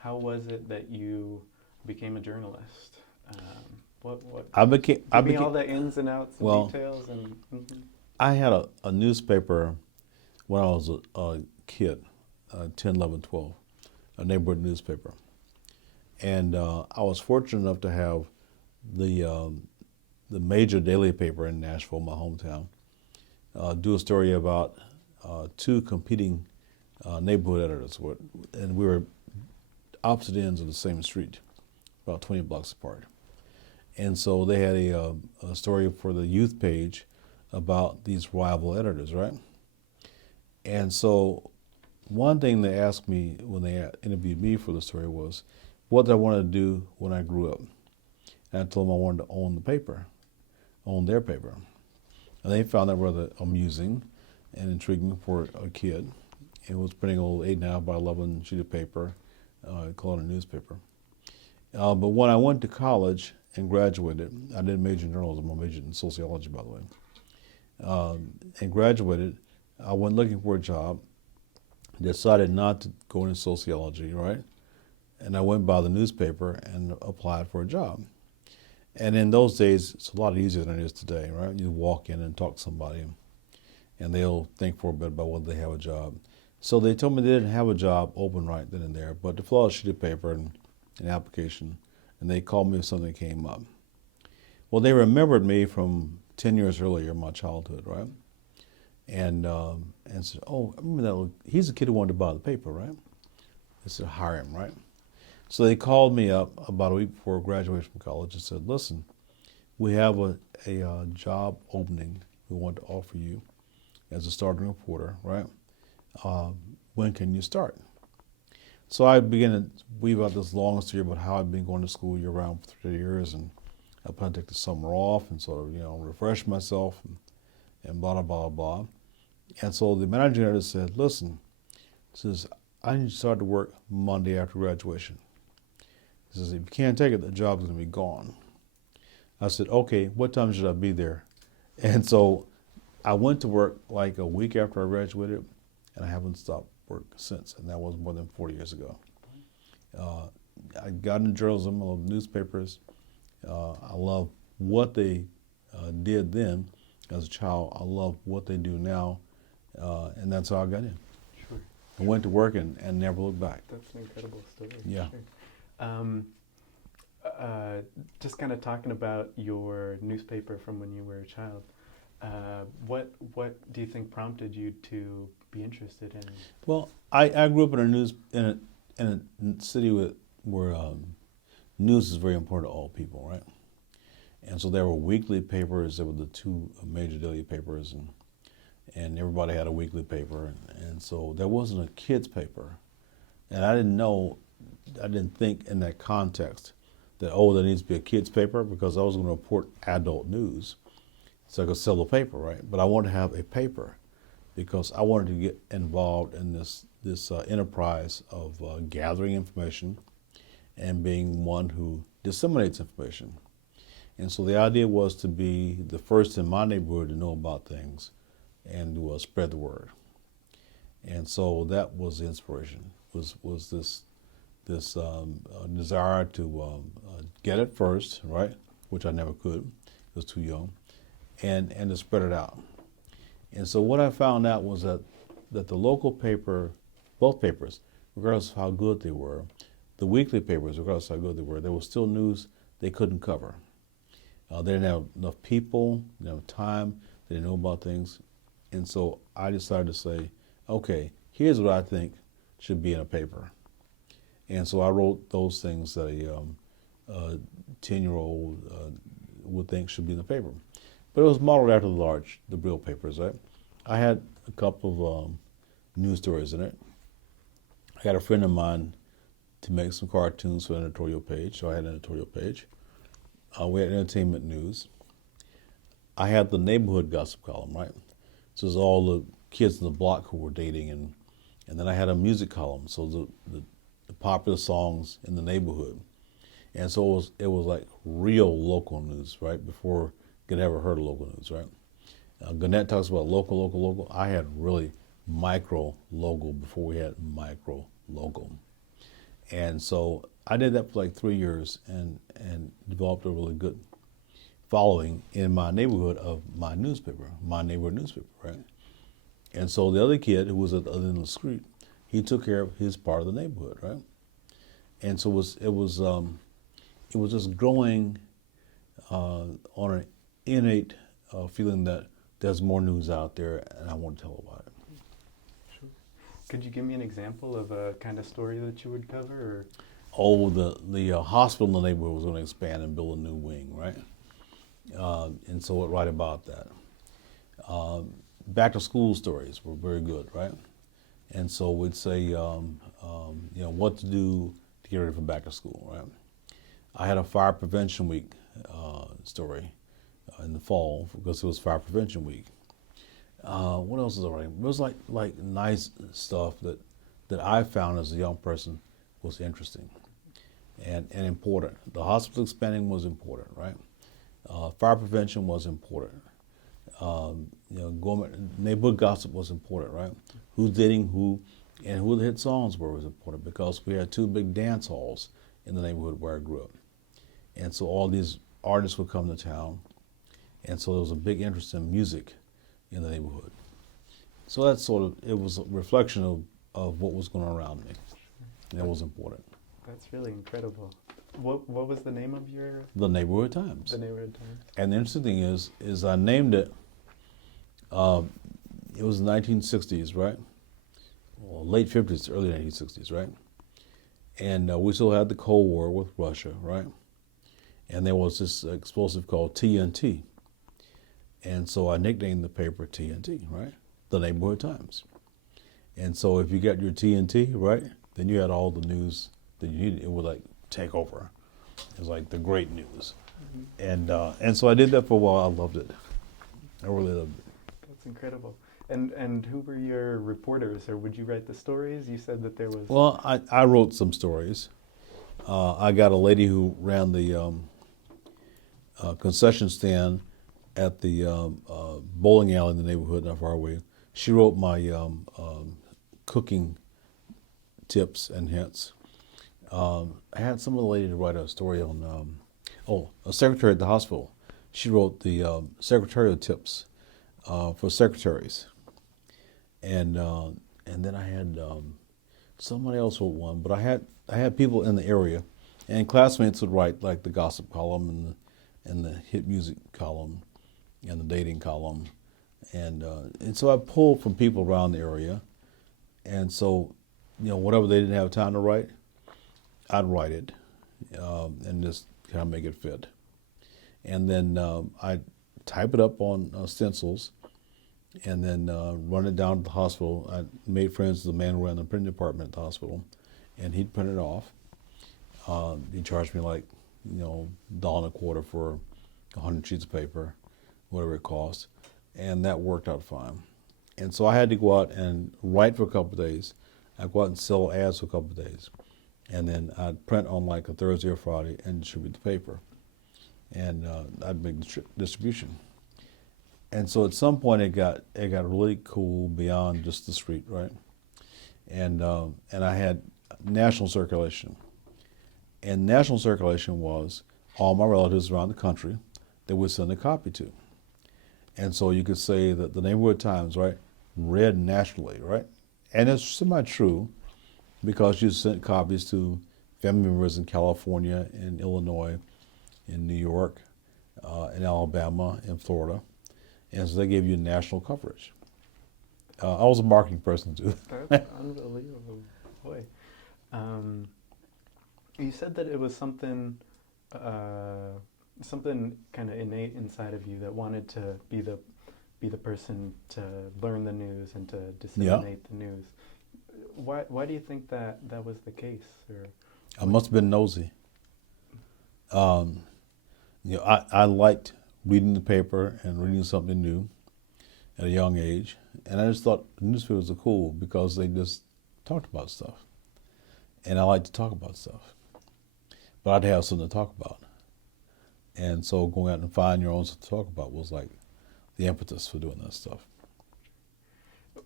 how was it that you became a journalist? What I became, I give me became, all the ins and outs and well, details and mhm. I had a newspaper when I was a kid, 10, 11, 12, a neighborhood newspaper. And I was fortunate enough to have the, the major daily paper in Nashville, my hometown, do a story about two competing neighborhood editors. And we were opposite ends of the same street, about 20 blocks apart. And so they had a story for the youth page about these rival editors, right? And so one thing they asked me when they interviewed me for the story was, what did I want to do when I grew up? And I told them I wanted to own the paper, own their paper. And they found that rather amusing and intriguing for a kid. It was printing a little 8.5 by 11 sheet of paper, called a newspaper. But when I went to college and graduated, I didn't major in journalism, I majored in sociology, by the way, and graduated, I went looking for a job, decided not to go into sociology, right? And I went by the newspaper and applied for a job. And in those days, it's a lot easier than it is today, right? You walk in and talk to somebody, and they'll think for a bit about whether they have a job. So they told me they didn't have a job open right then and there, but to fill out a sheet of paper and an application, and they called me if something came up. Well, they remembered me from 10 years earlier, my childhood, right? And said, oh, I remember he's the kid who wanted to buy the paper, right? They said, hire him, right? So they called me up about a week before graduation from college and said, listen, we have a job opening we want to offer you as a starting reporter, right? When can you start? So I began to weave out this long story about how I'd been going to school year round for 3 years, and I planned to take the summer off and sort of, refresh myself and blah, blah, blah, blah. And so the managing editor said, listen, says, I need to start to work Monday after graduation. He says, if you can't take it, the job's going to be gone. I said, okay, what time should I be there? And so I went to work like a week after I graduated, and I haven't stopped work since, and that was more than 40 years ago. I got into journalism, I love newspapers. I love what they did then as a child. I love what they do now, and that's how I got in. Sure. I went to work and never looked back. That's an incredible story. Yeah. Sure. Um, just kind of talking about your newspaper from when you were a child. What do you think prompted you to be interested in? Well, I grew up in a city where news is very important to all people, right? And so there were weekly papers. There were the two major daily papers, and everybody had a weekly paper. And so there wasn't a kids paper, and I didn't think in that context that, oh, there needs to be a kids paper, because I was going to report adult news, so I could sell the paper, right? But I wanted to have a paper because I wanted to get involved in this enterprise of gathering information and being one who disseminates information. And so the idea was to be the first in my neighborhood to know about things and to spread the word. And so that was the inspiration, was this desire to get it first, right? Which I never could, I was too young, and to spread it out. And so what I found out was that the local paper, both papers, regardless of how good they were, the weekly papers, regardless of how good they were, there was still news they couldn't cover. They didn't have enough people, they didn't have time, they didn't know about things. And so I decided to say, okay, here's what I think should be in a paper. And so I wrote those things that a 10-year-old would think should be in the paper. But it was modeled after the real papers, right? I had a couple of news stories in it. I got a friend of mine to make some cartoons for an editorial page, so I had an editorial page. We had entertainment news. I had the neighborhood gossip column, right? So it was all the kids in the block who were dating, and then I had a music column, so the popular songs in the neighborhood. And so it was like real local news, right? Before you could ever heard of local news, right? Gannett talks about local. I had really micro local before we had micro local. And so I did that for like 3 years and developed a really good following in my neighborhood of my newspaper, my neighborhood newspaper, right? And so the other kid who was at the other end of the street, he took care of his part of the neighborhood, right? And so it was just growing on an innate feeling that there's more news out there, and I want to tell about it. Sure. Could you give me an example of a kind of story that you would cover? Or? Oh, the hospital in the neighborhood was going to expand and build a new wing, right? And so I'd write about that. Back to school stories were very good, right? And so we'd say, what to do to get ready for back to school, right? I had a fire prevention week story in the fall because it was fire prevention week. What else was I writing? It was like nice stuff that I found as a young person was interesting and important. The hospital expanding was important, right? Fire prevention was important. Neighborhood gossip was important, right? Who's dating who, and who the hit songs were was important because we had two big dance halls in the neighborhood where I grew up, and so all these artists would come to town, and so there was a big interest in music in the neighborhood. So that's it was a reflection of what was going on around me, and that was important. That's really incredible. What was the name of your? The Neighborhood Times. The Neighborhood Times. And the interesting thing is I named it. It was the 1960s, right? Well, late 50s, early 1960s, right? And we still had the Cold War with Russia, right? And there was this explosive called TNT. And so I nicknamed the paper TNT, right? The Neighborhood Times. And so if you got your TNT, right, then you had all the news that you needed. It would like take over. It was like the great news. Mm-hmm. And so I did that for a while. I loved it. I really loved it. That's incredible. And who were your reporters, or would you write the stories? You said that there was... Well, I wrote some stories. I got a lady who ran the concession stand at the bowling alley in the neighborhood not far away. She wrote my cooking tips and hints. I had some of the lady to write a story on, a secretary at the hospital. She wrote the secretarial tips for secretaries. And then I had somebody else wrote one, but I had people in the area, and classmates would write like the gossip column and the hit music column and the dating column, and so I pulled from people around the area, and so whatever they didn't have time to write, I'd write it and just kind of make it fit, and then I'd type it up on stencils. And then run it down to the hospital. I made friends with the man who ran the printing department at the hospital, and he'd print it off. He charged me like, $1.25 for 100 sheets of paper, whatever it cost, and that worked out fine. And so I had to go out and write for a couple of days. I'd go out and sell ads for a couple of days, and then I'd print on like a Thursday or Friday and distribute the paper, and I'd make the distribution. And so at some point it got really cool beyond just the street, right? And I had national circulation. And national circulation was all my relatives around the country that would send a copy to. And so you could say that the Neighborhood Times, right, read nationally, right? And it's semi-true because you sent copies to family members in California, in Illinois, in New York, in Alabama, in Florida. And so they gave you national coverage. I was a marketing person too. That's unbelievable. Boy. You said that it was something kind of innate inside of you that wanted to be the person to learn the news and to disseminate the news. Why do you think that was the case? Or I must have been nosy. I liked reading the paper and reading something new at a young age. And I just thought newspapers are cool because they just talked about stuff. And I like to talk about stuff. But I'd have something to talk about. And so going out and finding your own stuff to talk about was like the impetus for doing that stuff.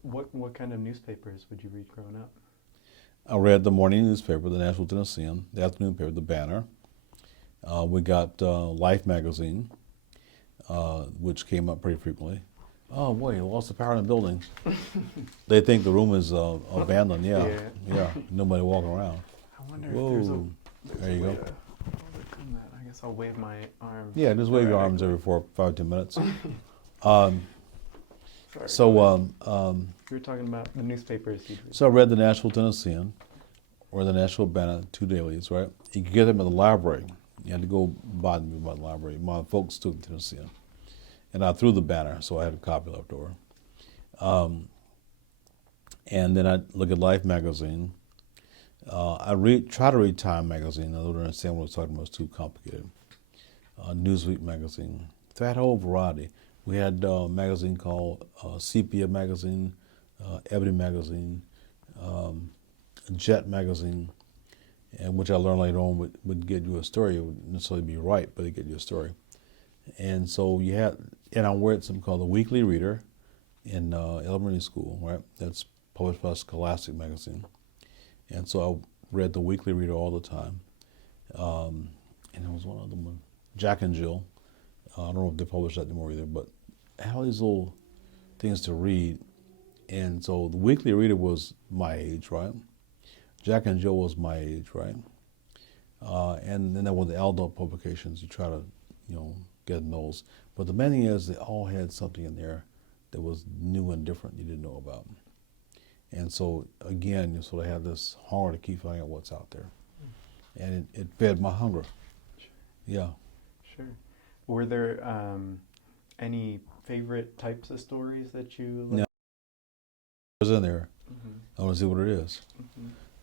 What kind of newspapers would you read growing up? I read the morning newspaper, the Nashville Tennessean, the afternoon paper, the Banner. We got Life magazine, which came up pretty frequently. Oh boy, lost the power in the building. They think the room is abandoned. Yeah, nobody walking around. I wonder Whoa. if there's there a you way go. to overcome that. I guess I'll wave my arms. Yeah, just wave your arms every 5 10 minutes. Sorry. So You were talking about the newspapers you'd read. so I read the Nashville Tennessean or the Nashville Banner, 2 dailies, right? You could get them at the library. You had to go buy them by the library. My folks took the Tennessean. And I threw the Banner, so I had a copy left over. And then I look at Life magazine. Try to read Time magazine. I don't understand what I was talking about. It's too complicated. Newsweek magazine. So I had a whole variety. We had a magazine called Sepia magazine, Ebony magazine, Jet magazine, and which I learned later on would get you a story. It wouldn't necessarily be right, but it get you a story. And so and I read something called the Weekly Reader in elementary school, right? That's published by Scholastic magazine. And so I read the Weekly Reader all the time. And there was one other one, Jack and Jill. I don't know if they publish that anymore either, but all these little things to read. And so the Weekly Reader was my age, right? Jack and Jill was my age, right? And then there were the adult publications. You try to, get in those. But the main thing is they all had something in there that was new and different you didn't know about. And so, again, you sort of have this hunger to keep finding out what's out there. And it fed my hunger. Sure. Yeah. Sure. Were there any favorite types of stories that you No. It was in there. Mm-hmm. I want to see what it is.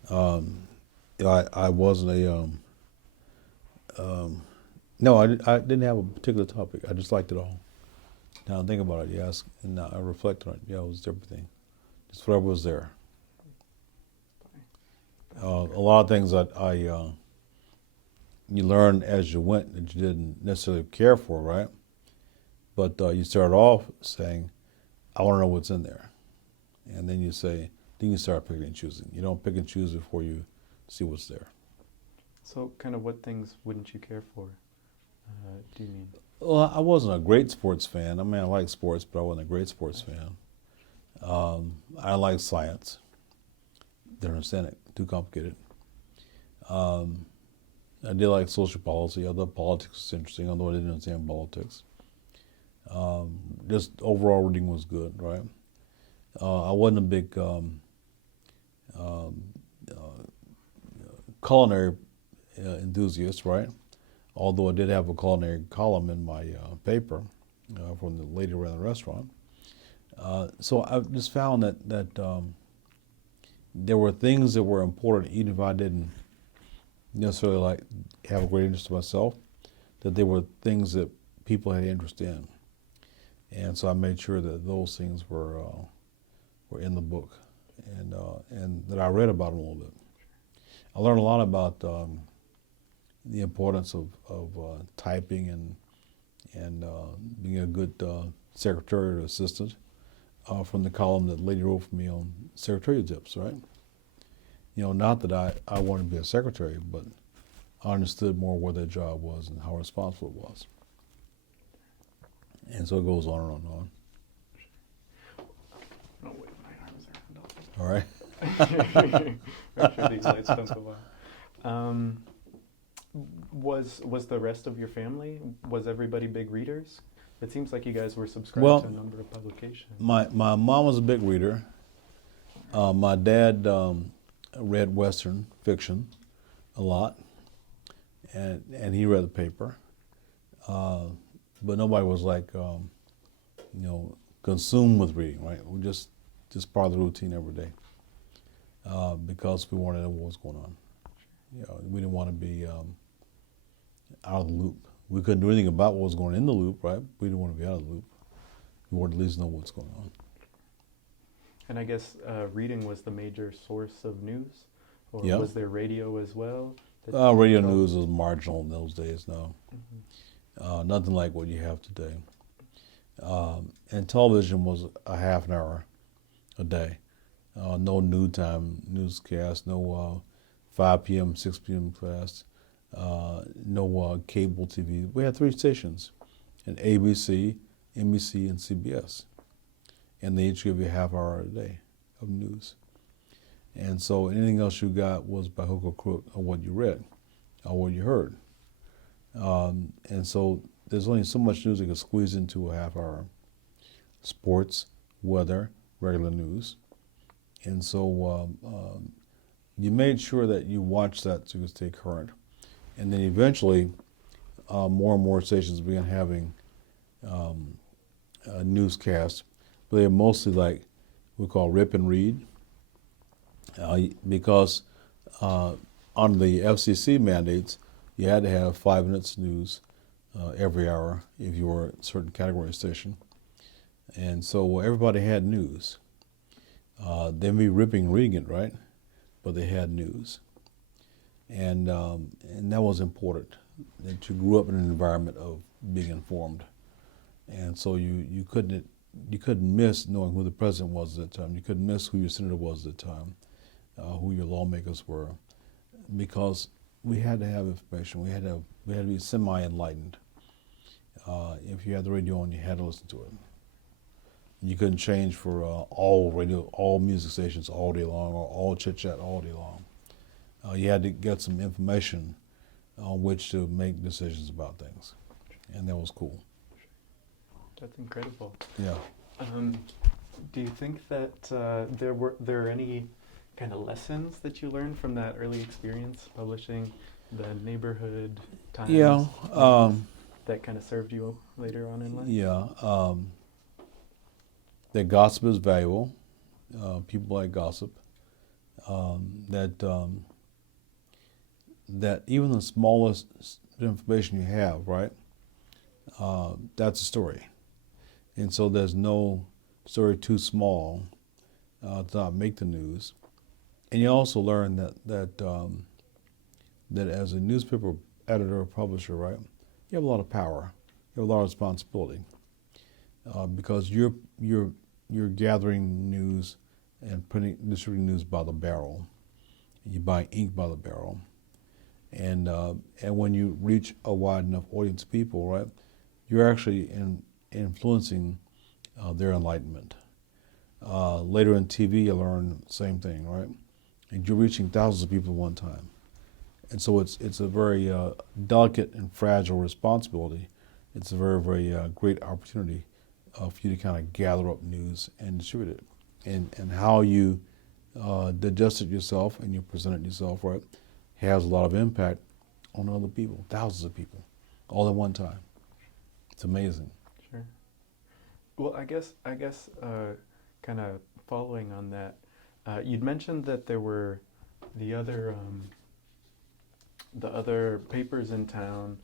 Mm-hmm. I wasn't no, I didn't have a particular topic. I just liked it all. Now I think about it, yes, and now I reflect on it. Yeah, it was everything. Just whatever was there. A lot of things that you learned as you went that you didn't necessarily care for, right? But you start off saying, I want to know what's in there. And then you start picking and choosing. You don't pick and choose before you see what's there. So kind of what things wouldn't you care for, do you mean? Well, I wasn't a great sports fan. I mean, I like sports, but I wasn't a great sports fan. I like science. Didn't understand it. Too complicated. I did like social policy. I thought politics was interesting, although I didn't understand politics. Just overall reading was good, right? I wasn't a big culinary enthusiast, right? Although I did have a culinary column in my paper from the lady around the restaurant. So I just found that there were things that were important, even if I didn't necessarily have a great interest in myself, that there were things that people had interest in. And so I made sure that those things were in the book and that I read about them a little bit. I learned a lot about the importance of typing and being a good secretary or assistant from the column that lady wrote for me on secretarial tips, right? Not that I wanted to be a secretary, but I understood more what that job was and how responsible it was. And so it goes on and on and on. No, wait, my arms are All right. Make sure these lights don't go out. Was the rest of your family, was everybody big readers? It seems like you guys were subscribed to a number of publications. My mom was a big reader. My dad read Western fiction a lot, and he read the paper. But nobody was consumed with reading, right? We just part of the routine every day because we wanted to know what was going on. We didn't want to be out of the loop. We couldn't do anything about what was going in the loop, right? We didn't want to be out of the loop. We wanted to at least know what's going on. And I guess reading was the major source of news? Or Yeah. was there radio as well? Radio news was marginal in those days, no. Mm-hmm. Nothing like what you have today. And television was a half an hour a day. no noontime newscast, no 5 p.m., 6 p.m. class, no cable TV. We had 3 stations, and ABC, NBC, and CBS. And they each give you a half hour a day of news. And so anything else you got was by hook or crook of what you read or what you heard. And so there's only so much news you can squeeze into a half hour. Sports, weather, regular news. And so you made sure that you watched that so you could stay current. And then eventually, more and more stations began having newscasts, but they're mostly like we call rip and read, because under the FCC mandates, you had to have 5 minutes news every hour if you were a certain category station. And so everybody had news. They may be ripping and reading it, right? But they had news. And that was important, that you grew up in an environment of being informed. And so you couldn't miss knowing who the president was at the time. You couldn't miss who your senator was at the time, who your lawmakers were, because we had to have information. We had to be semi-enlightened. If you had the radio on, you had to listen to it. You couldn't change for all music stations all day long, or all chit chat all day long. You had to get some information on which to make decisions about things, and that was cool. That's incredible. Yeah. Do you think that there are any kind of lessons that you learned from that early experience publishing the neighborhood times? Yeah. That kind of served you later on in life? Yeah. That gossip is valuable. People like gossip. That even the smallest information you have, right? That's a story. And so there's no story too small to not make the news. And you also learn that as a newspaper editor or publisher, right, you have a lot of power, you have a lot of responsibility, because you're gathering news and distributing news by the barrel. You buy ink by the barrel, and when you reach a wide enough audience of people, right, you're actually influencing their enlightenment. Later in TV, you learn the same thing, right? And you're reaching thousands of people at one time. And so it's a very delicate and fragile responsibility. It's a very, very great opportunity for you to kind of gather up news and distribute it. And how you digest it yourself and you present it yourself, right, has a lot of impact on other people, thousands of people, all at one time. It's amazing. Sure. Well, I guess, kind of following on that, you'd mentioned that there were the other papers in town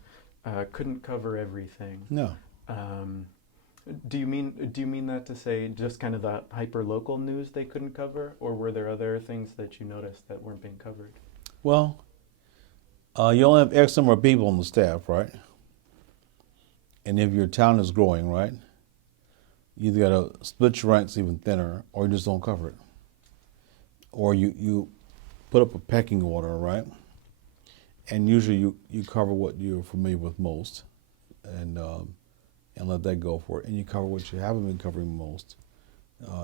couldn't cover everything. No. Do you mean that to say just kind of the hyper local news they couldn't cover, or were there other things that you noticed that weren't being covered? Well, you only have X number of people on the staff, right? And if your town is growing, right, you either got to split your ranks even thinner, or you just don't cover it. Or you put up a pecking order, right? And usually you cover what you're familiar with most, and let that go for it. And you cover what you haven't been covering most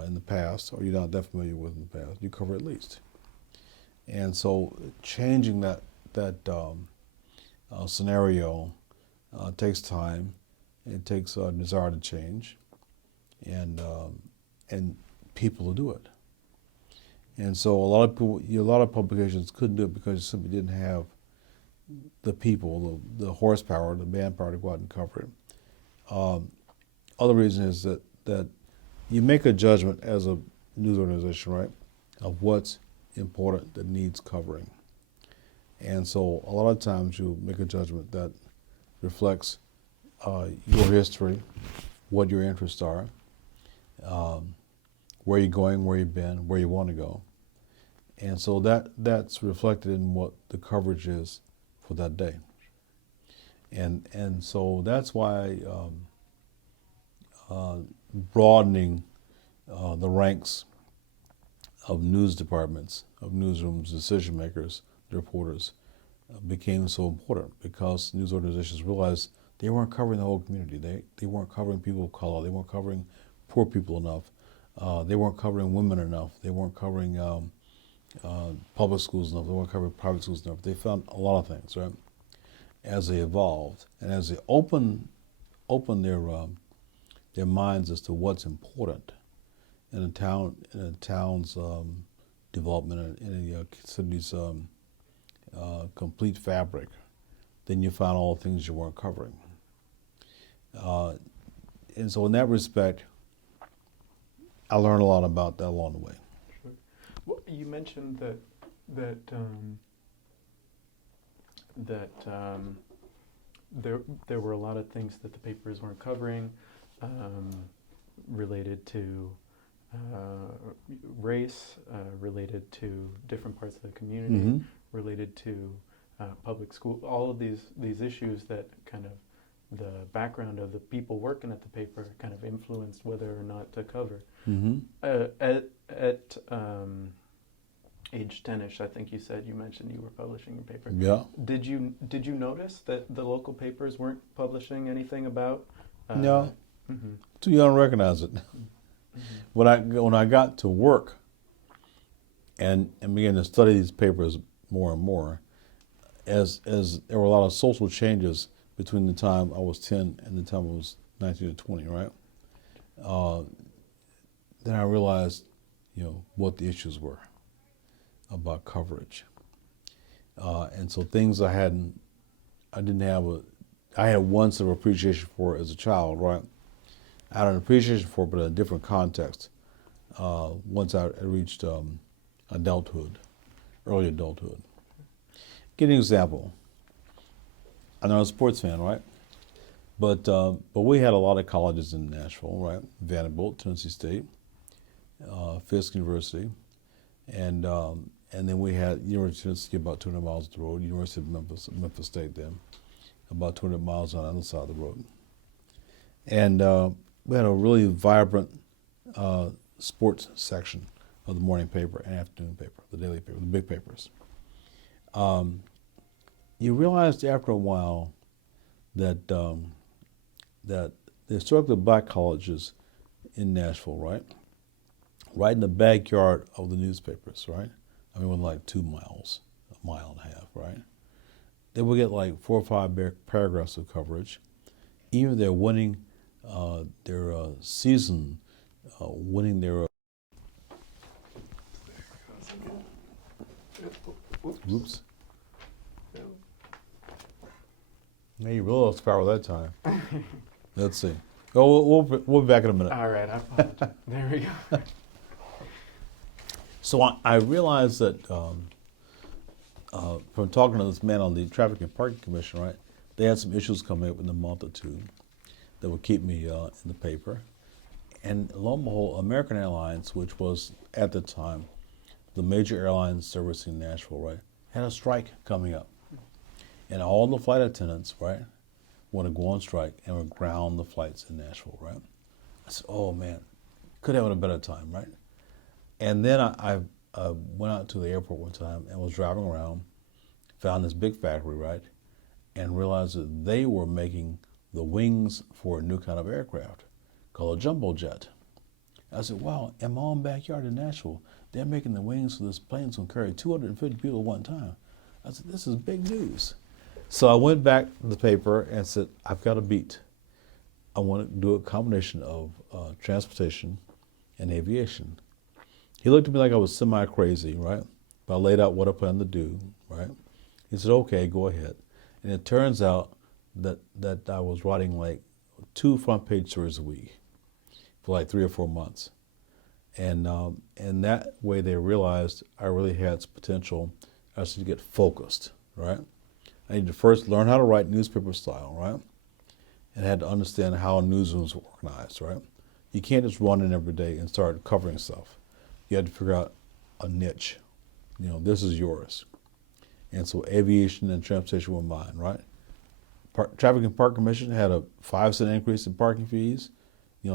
in the past, or you're not that familiar with in the past. You cover at least. And so changing that scenario takes time. It takes a desire to change, and people to do it. And so a lot of publications couldn't do it because you simply didn't have the people, the horsepower, the manpower to go out and cover it. Other reason is that you make a judgment as a news organization, right, of what's important that needs covering. And so a lot of times you make a judgment that reflects your history, what your interests are, where you're going, where you've been, where you want to go. And so that's reflected in what the coverage is for that day. And so that's why broadening the ranks of news departments, of newsrooms, decision makers, the reporters, became so important because news organizations realized they weren't covering the whole community. They weren't covering people of color. They weren't covering poor people enough. They weren't covering women enough. They weren't covering public schools enough. They weren't covering private schools enough. They found a lot of things, right? As they evolved and as they opened their minds as to what's important in a town's development, in a city's complete fabric, then you found all the things you weren't covering. And so in that respect, I learned a lot about that along the way. Sure. Well, you mentioned that there were a lot of things that the papers weren't covering, related to race, related to different parts of the community, Mm-hmm. related to public school. All of these issues that kind of the background of the people working at the paper kind of influenced whether or not to cover. Mm-hmm. At age 10ish, I think you mentioned you were publishing your paper. Yeah. Did you notice that the local papers weren't publishing anything about? No. Mm-hmm. Too young to recognize it. Mm-hmm. When I got to work and began to study these papers more and more, as there were a lot of social changes between the time I was 10 and the time I was 19 or 20, right? Then I realized, what the issues were about coverage. And so things I had one sort of appreciation for as a child, right? I had an appreciation for it, but in a different context. Once I reached adulthood, early adulthood. Give you an example. I'm not a sports fan, right? But we had a lot of colleges in Nashville, right? Vanderbilt, Tennessee State, Fisk University, and then we had University of Tennessee about 200 miles up the road, University of Memphis State then, about 200 miles on the other side of the road. And we had a really vibrant sports section of the morning paper and afternoon paper, the daily paper, the big papers. You realized after a while that the historically black colleges in Nashville, right in the backyard of the newspapers, right? I mean, within like 2 miles, a mile and a half, right? They would get like 4 or 5 paragraphs of coverage. Even if they're winning their season, winning their Oops. Hey, you really lost power that time. Let's see. Oh, we'll be back in a minute. All right, I apologize. There we go. So I realized that from talking to this man on the Traffic and Parking Commission, right, they had some issues coming up in a month or two that would keep me in the paper. And lo and behold, American Airlines, which was at the time the major airline servicing Nashville, right, had a strike coming up. And all the flight attendants, right, want to go on strike and would ground the flights in Nashville, right? I said, oh man, could have had a better time, right? And then I went out to the airport one time and was driving around, found this big factory, right, and realized that they were making the wings for a new kind of aircraft called a jumbo jet. I said, wow, in my own backyard in Nashville, they're making the wings for this plane that's going to carry 250 people at one time. I said, this is big news. So I went back to the paper and said, I've got a beat. I want to do a combination of transportation and aviation. He looked at me like I was semi-crazy, right? But I laid out what I planned to do, right? He said, okay, go ahead. And it turns out that I was writing like 2 front-page stories a week for like 3 or 4 months. And that way they realized I really had some potential as to get focused, right? I needed to first learn how to write newspaper style, right? And had to understand how newsrooms were organized, right? You can't just run in every day and start covering stuff. You had to figure out a niche. This is yours. And so aviation and transportation were mine, right? Traffic and Park Commission had a 5-cent increase in parking fees.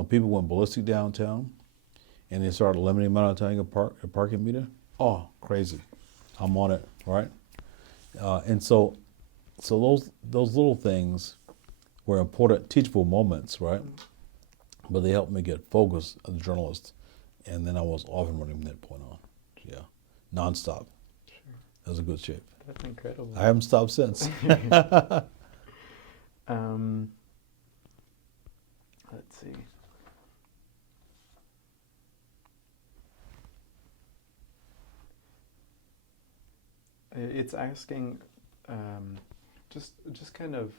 People went ballistic downtown. and they started limiting the amount of time a parking meter. Oh, crazy! I'm on it, right? And so those little things were important, teachable moments, right? But they helped me get focused as a journalist, and then I was off and running from that point on. Yeah, nonstop. Sure. That was a good shape. That's incredible. I haven't stopped since. Let's see. It's asking just kind of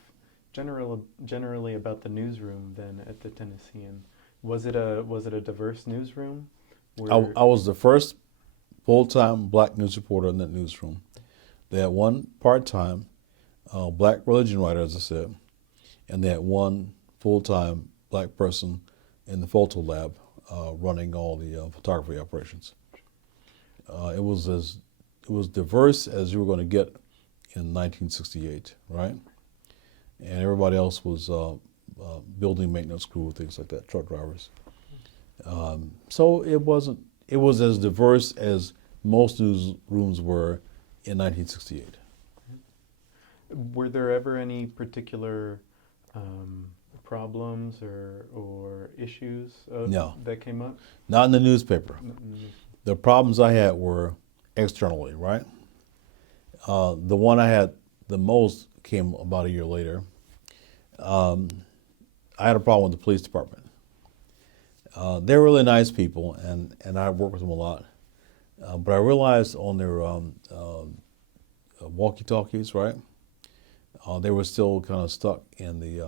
generally about the newsroom then at the Tennessean. Was it a diverse newsroom? I was the first full-time black news reporter in that newsroom. They had one part-time black religion writer, as I said, and they had one full-time black person in the photo lab running all the photography operations. It was diverse as you were going to get in 1968, right? And everybody else was building maintenance crew, things like that, truck drivers. So it was as diverse as most newsrooms were in 1968. Were there ever any particular problems or issues No. that came up? Not in the newspaper. The problems I had were externally, right? The one I had the most came about a year later. I had a problem with the police department. They're really nice people, and I work with them a lot. But I realized on their walkie-talkies, right? They were still kind of stuck in the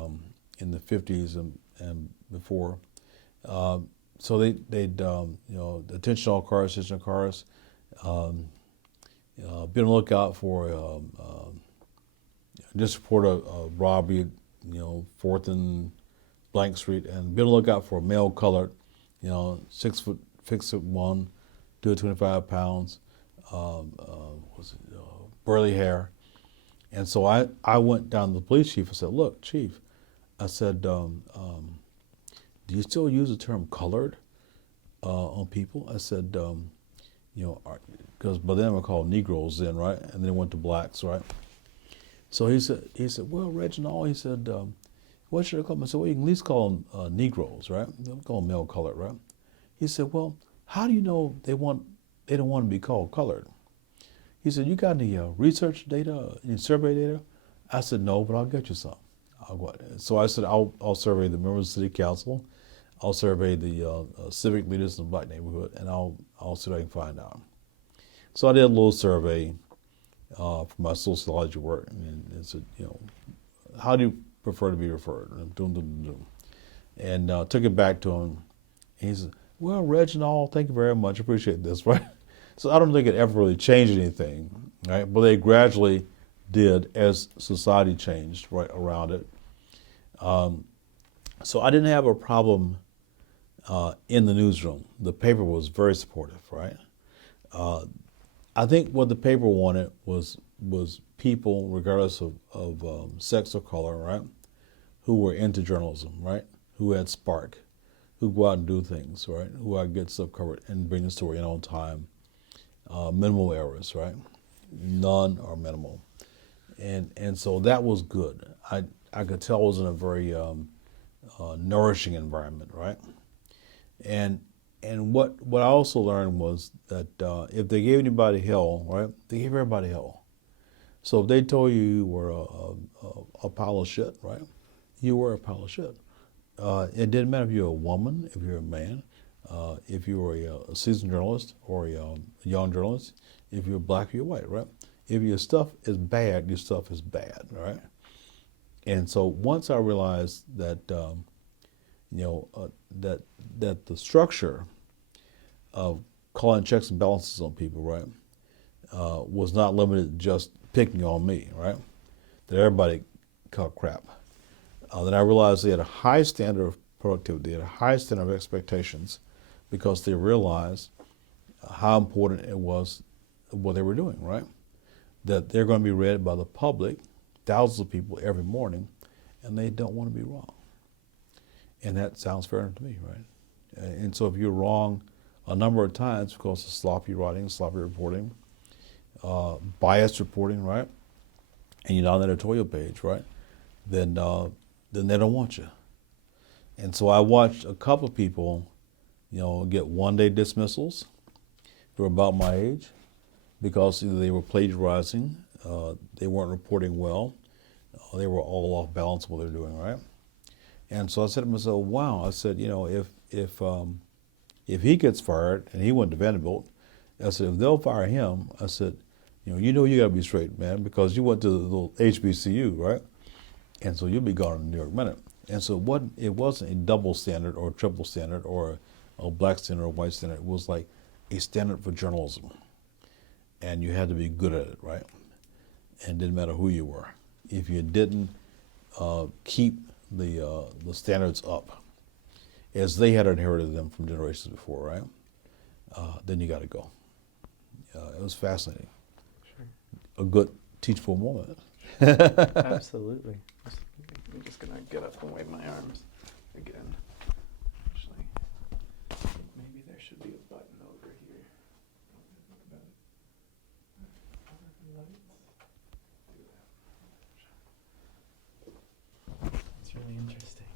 50s and before. So they'd attention all cars, attention all cars. Be on the lookout for just report a robbery, 4th and Blank Street, and be on the lookout for a male colored, 6'1", 225 pounds, burly hair. And so I went down to the police chief and said, "Look, chief," I said, "do you still use the term colored on people?" I said, because by then we called Negroes then, right? And then it went to blacks, right? So he said, "Well, Reginald," he said, "what should I call them?" I said, "Well, you can at least call them Negroes, right? Don't call them male colored, right?" He said, "Well, how do you know they don't want to be called colored?" He said, "You got any research data, any survey data?" I said, "No, but I'll get you some." I'll go ahead. So I said, I'll survey the members of the city council, I'll survey the civic leaders in the black neighborhood, and I'll see what I can find out. So I did a little survey for my sociology work, and said, how do you prefer to be referred? And took it back to him, and he said, "Well, Reginald, thank you very much, appreciate this," right? So I don't think it ever really changed anything, right? But they gradually did as society changed right around it. So I didn't have a problem in the newsroom. The paper was very supportive, right? I think what the paper wanted was people, regardless of sex or color, right, who were into journalism, right, who had spark, who go out and do things, right, who out and get stuff covered and bring the story in on time. Minimal errors, right? None or minimal. And so that was good. I could tell I was in a very nourishing environment, right? And what I also learned was that if they gave anybody hell, right, they gave everybody hell. So if they told you were a pile of shit, right, you were a pile of shit. It didn't matter if you're a woman, if you're a man, if you were a seasoned journalist or a young journalist, if you're black or you're white, right? If your stuff is bad, your stuff is bad, right? And so once I realized that, that the structure of calling checks and balances on people, right, was not limited to just picking on me, right? That everybody caught crap. Then I realized they had a high standard of productivity, they had a high standard of expectations, because they realized how important it was what they were doing, right? That they're going to be read by the public, thousands of people every morning, and they don't want to be wrong. And that sounds fair to me, right? And so if you're wrong a number of times because of sloppy writing, sloppy reporting, biased reporting, right? And you're not on the editorial page, right? Then they don't want you. And so I watched a couple of people, get one-day dismissals. They were about my age because either they were plagiarizing, they weren't reporting well, they were all off balance what they're doing, right? And so I said to myself, wow, I said, if he gets fired, and he went to Vanderbilt, I said, if they'll fire him, I said, you got to be straight, man, because you went to the little HBCU, right? And so you'll be gone in the New York Minute. And so it wasn't a double standard or a triple standard or a black standard or a white standard. It was like a standard for journalism. And you had to be good at it, right? And it didn't matter who you were. If you didn't keep the standards up, as they had inherited them from generations before, right? Then you got to go. It was fascinating. Sure. A good teachable moment. Absolutely. I'm just gonna get up and wave my arms again. Actually, maybe there should be a button over here. It's really interesting.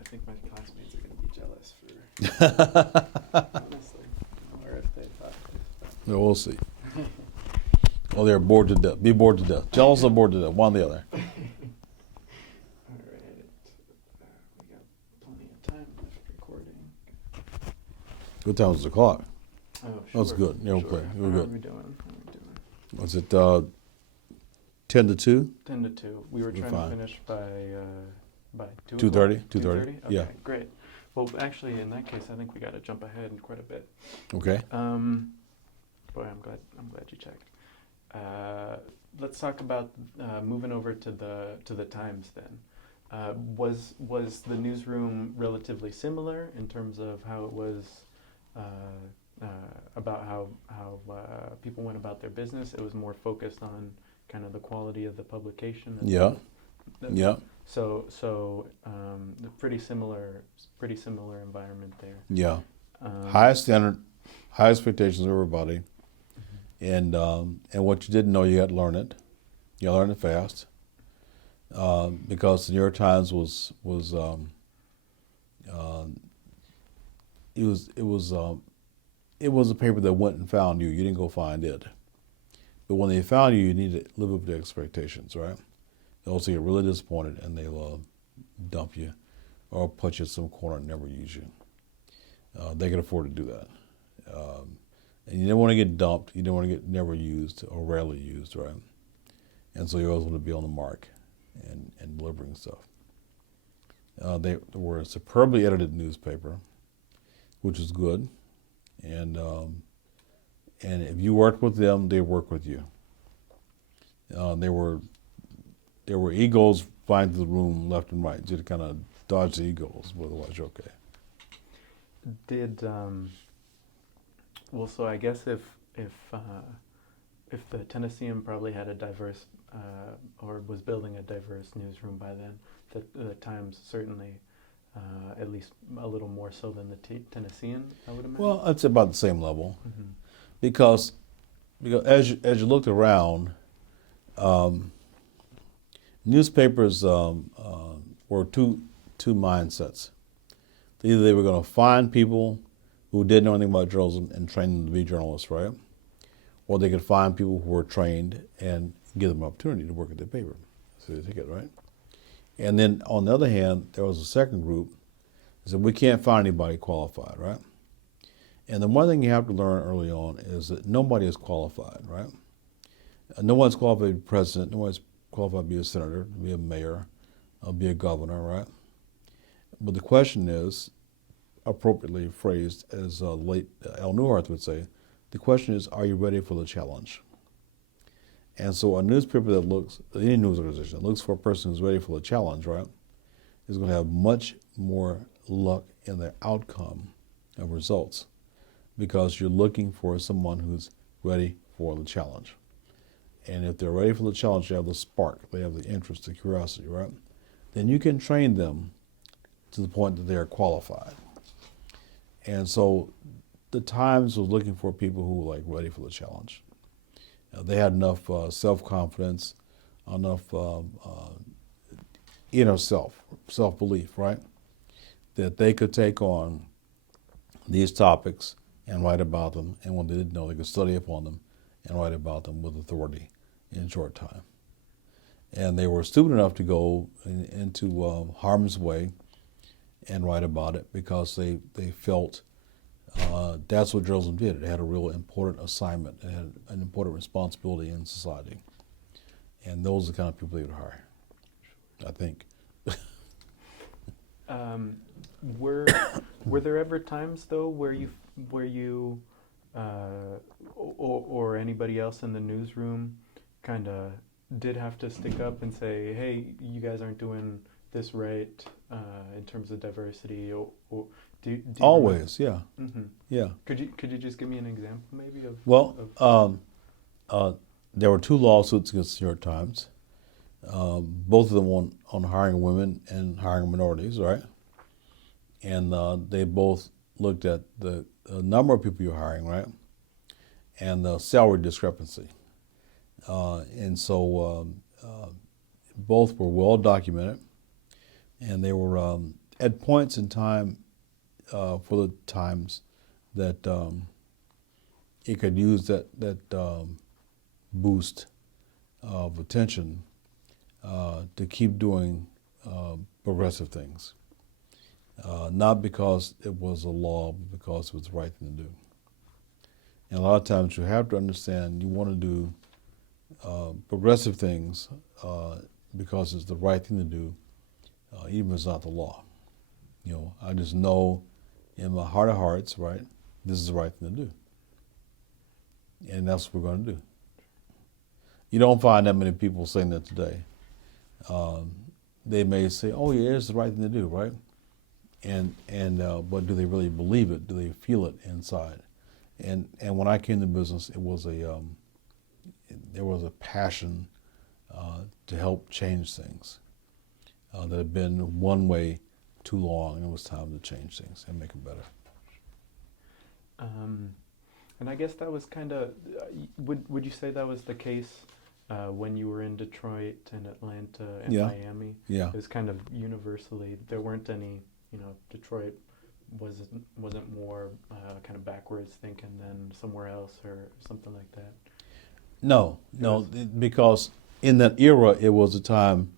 I think my classmates are gonna be jealous for honestly, or if they thought this. Yeah, we'll see. Oh, they're bored to death. Be bored to death. Jealous or bored to death. One or the other. All right. We got plenty of time left recording. What time was the clock? Oh, sure. That's good. Yeah, we're Sure. good. We're How are good. we doing? Was it 10 to 2? 10 to 2. We were We're trying fine. to finish by 2 2:30? o'clock? 2:30? Okay, Yeah. great. Well, actually, in that case, I think we got to jump ahead quite a bit. Okay. Boy, I'm glad you checked. Let's talk about moving over to the Times then. Was the newsroom relatively similar in terms of how it was about how people went about their business? It was more focused on kind of the quality of the publication. Yeah. Yeah. So pretty similar environment there. Yeah. High standard, high expectations of everybody. And what you didn't know, you had to learn it. You got to learn it fast, because the New York Times was a paper that went and found you. You didn't go find it. But when they found you, you need to live up to expectations, right? They'll also get really disappointed and they'll dump you or put you in some corner and never use you. They can afford to do that. And you don't want to get dumped. You don't want to get never used or rarely used, right? And so you always want to be on the mark and delivering stuff. They were a superbly edited newspaper, which is good. And if you worked with them, they work with you. There were egos flying through the room left and right. You had to kind of dodge the egos, but otherwise you're okay. Well, so I guess if the Tennessean probably had a diverse or was building a diverse newsroom by then, the Times certainly, at least a little more so than the Tennessean, I would imagine. Well, it's about the same level, Mm-hmm. because as you looked around, newspapers were two mindsets. Either they were going to find people who didn't know anything about journalism and train them to be journalists, right? Or they could find people who were trained and give them an opportunity to work at their paper. So they take it, right? And then on the other hand, there was a second group that said, we can't find anybody qualified, right? And the one thing you have to learn early on is that nobody is qualified, right? No one's qualified to be president, no one's qualified to be a senator, to be a mayor, be a governor, right? But the question is, appropriately phrased, as late Al Newhart would say, the question is, are you ready for the challenge? And so a newspaper that looks, any news organization that looks for a person who's ready for the challenge, right, is going to have much more luck in their outcome of results, because you're looking for someone who's ready for the challenge. And if they're ready for the challenge, they have the spark, they have the interest, the curiosity, right? Then you can train them to the point that they are qualified. And so the Times was looking for people who were like ready for the challenge. They had enough self-confidence, enough inner self-belief, right? That they could take on these topics and write about them, and when they didn't know, they could study upon them and write about them with authority in a short time. And they were stupid enough to go into harm's way and write about it because they felt that's what journalism did. It had a real important assignment. It had an important responsibility in society. And those are the kind of people they would hire, I think. Were there ever times though where you or anybody else in the newsroom kind of did have to stick up and say, hey, you guys aren't doing this right in terms of diversity, or do you Always, yeah, mm-hmm. yeah. Could you just give me an example maybe of? Well, there were 2 lawsuits against the New York Times, both of them on hiring women and hiring minorities, right? And they both looked at the number of people you're hiring, right, and the salary discrepancy. And so both were well documented, and they were at points in time for the Times that it could use that boost of attention to keep doing progressive things. Not because it was a law, but because it was the right thing to do. And a lot of times you have to understand you want to do progressive things because it's the right thing to do, even if it's not the law. You know, I just know in my heart of hearts, right, this is the right thing to do. And that's what we're going to do. You don't find that many people saying that today. They may say, oh yeah, it's the right thing to do, right? But do they really believe it? Do they feel it inside? And when I came to business, it was there was a passion to help change things that had been one way too long, and it was time to change things and make them better. And I guess that was kind of, would you say that was the case when you were in Detroit and Atlanta and Miami? Yeah. It was kind of universally, there weren't any, Detroit wasn't more kind of backwards thinking than somewhere else or something like that. No, because in that era, it was a time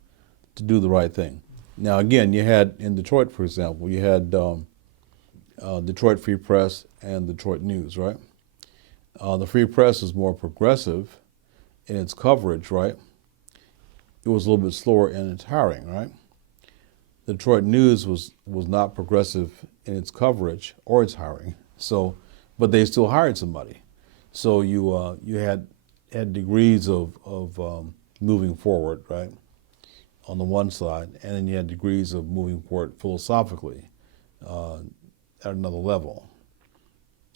to do the right thing. Now, again, you had, in Detroit, for example, you had Detroit Free Press and Detroit News, right? The Free Press is more progressive in its coverage, right? It was a little bit slower in its hiring, right? The Detroit News was not progressive in its coverage or its hiring, so, but they still hired somebody. So you had degrees of moving forward, right, on the one side, and then you had degrees of moving forward philosophically at another level.